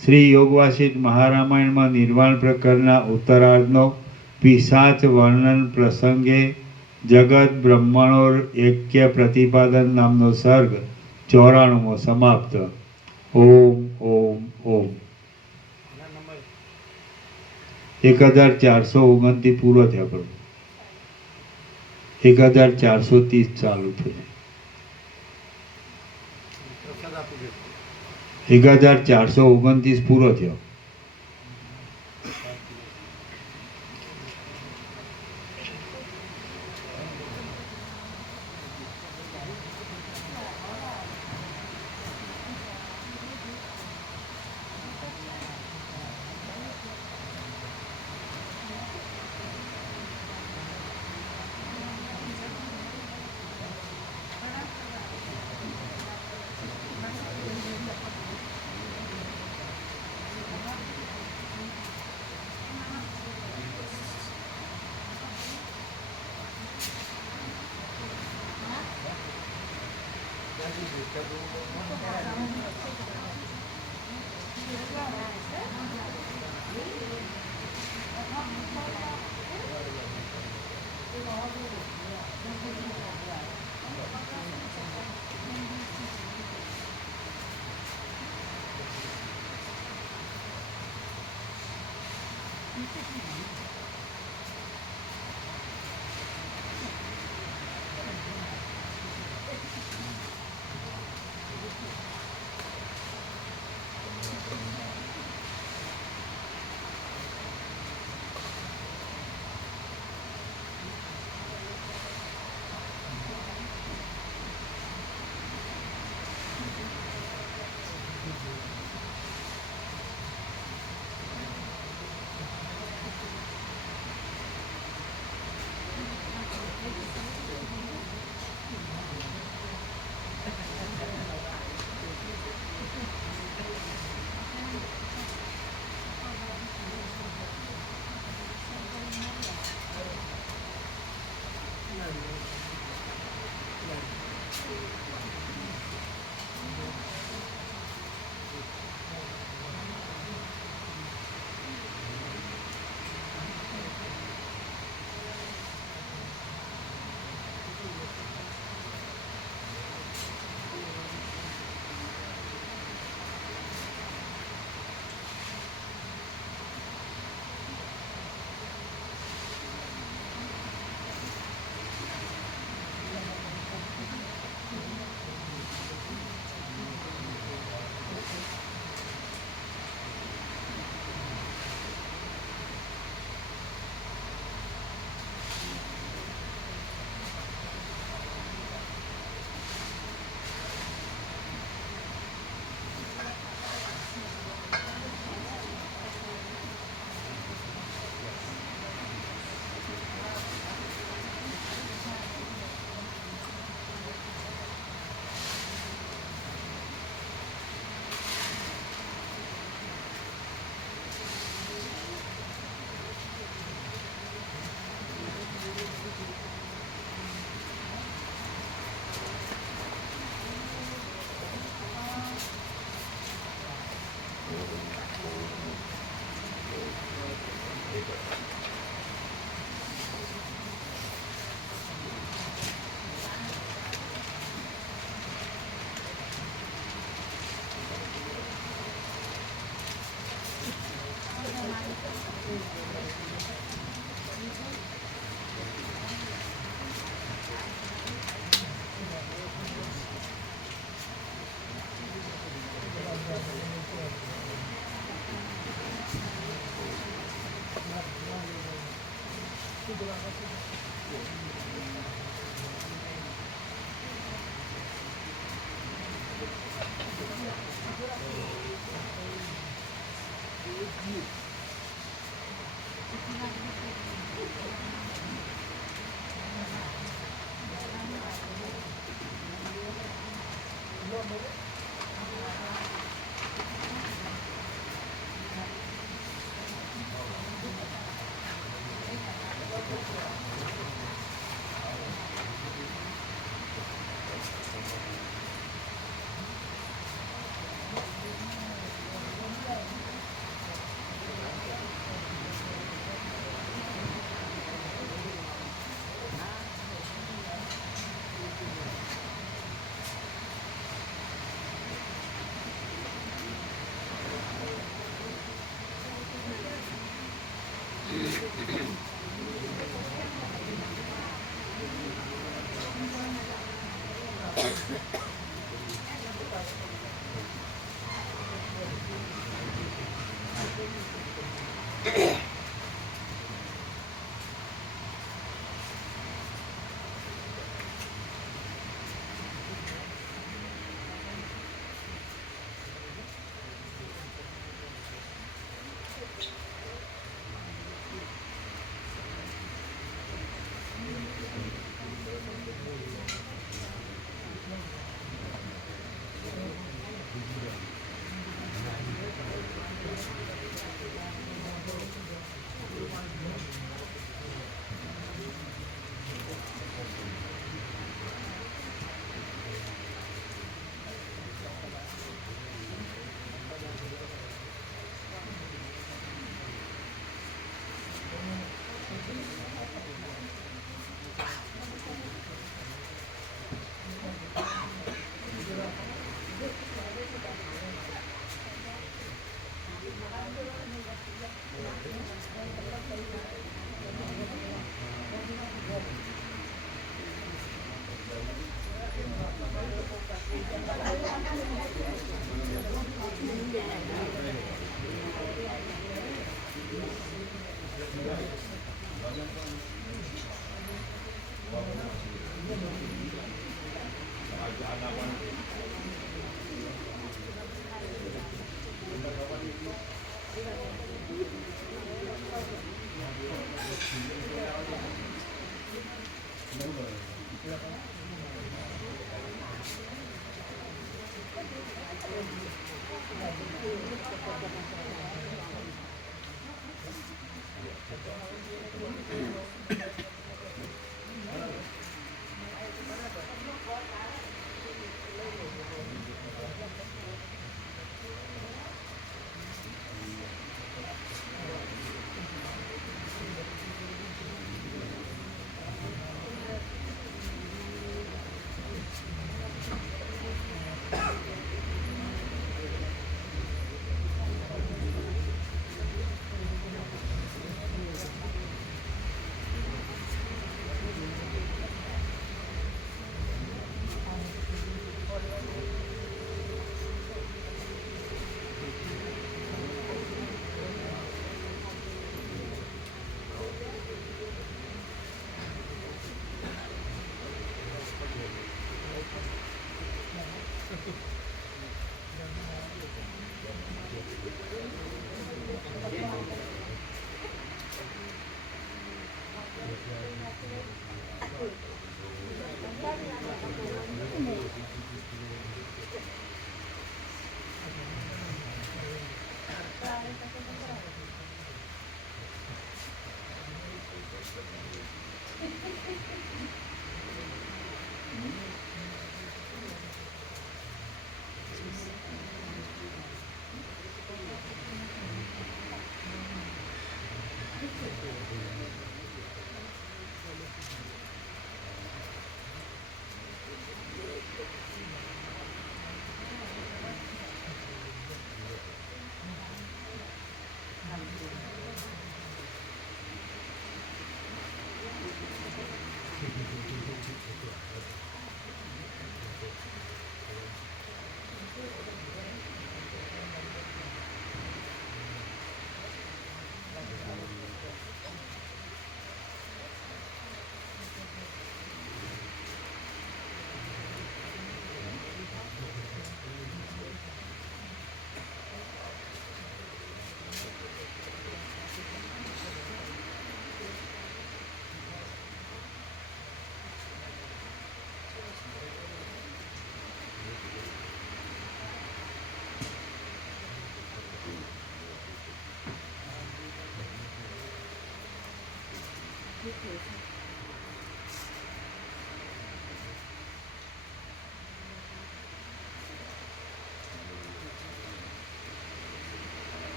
શ્રી યોગવાસિષ્ઠ મહારામાયણમાં નિર્વાણ પ્રકરણના ઉત્તરાર્ધનો પિશાચ વર્ણન પ્રસંગે જગત બ્રહ્મણો એક્ય પ્રતિપાદન નામનો સર્ગ 94મો સમાપ્ત. ઓમ ઓમ ઓમ. 1429 પૂરો થયા પ્રભુ. 1430 ચાલુ થશે. 1429 પૂરો થયો.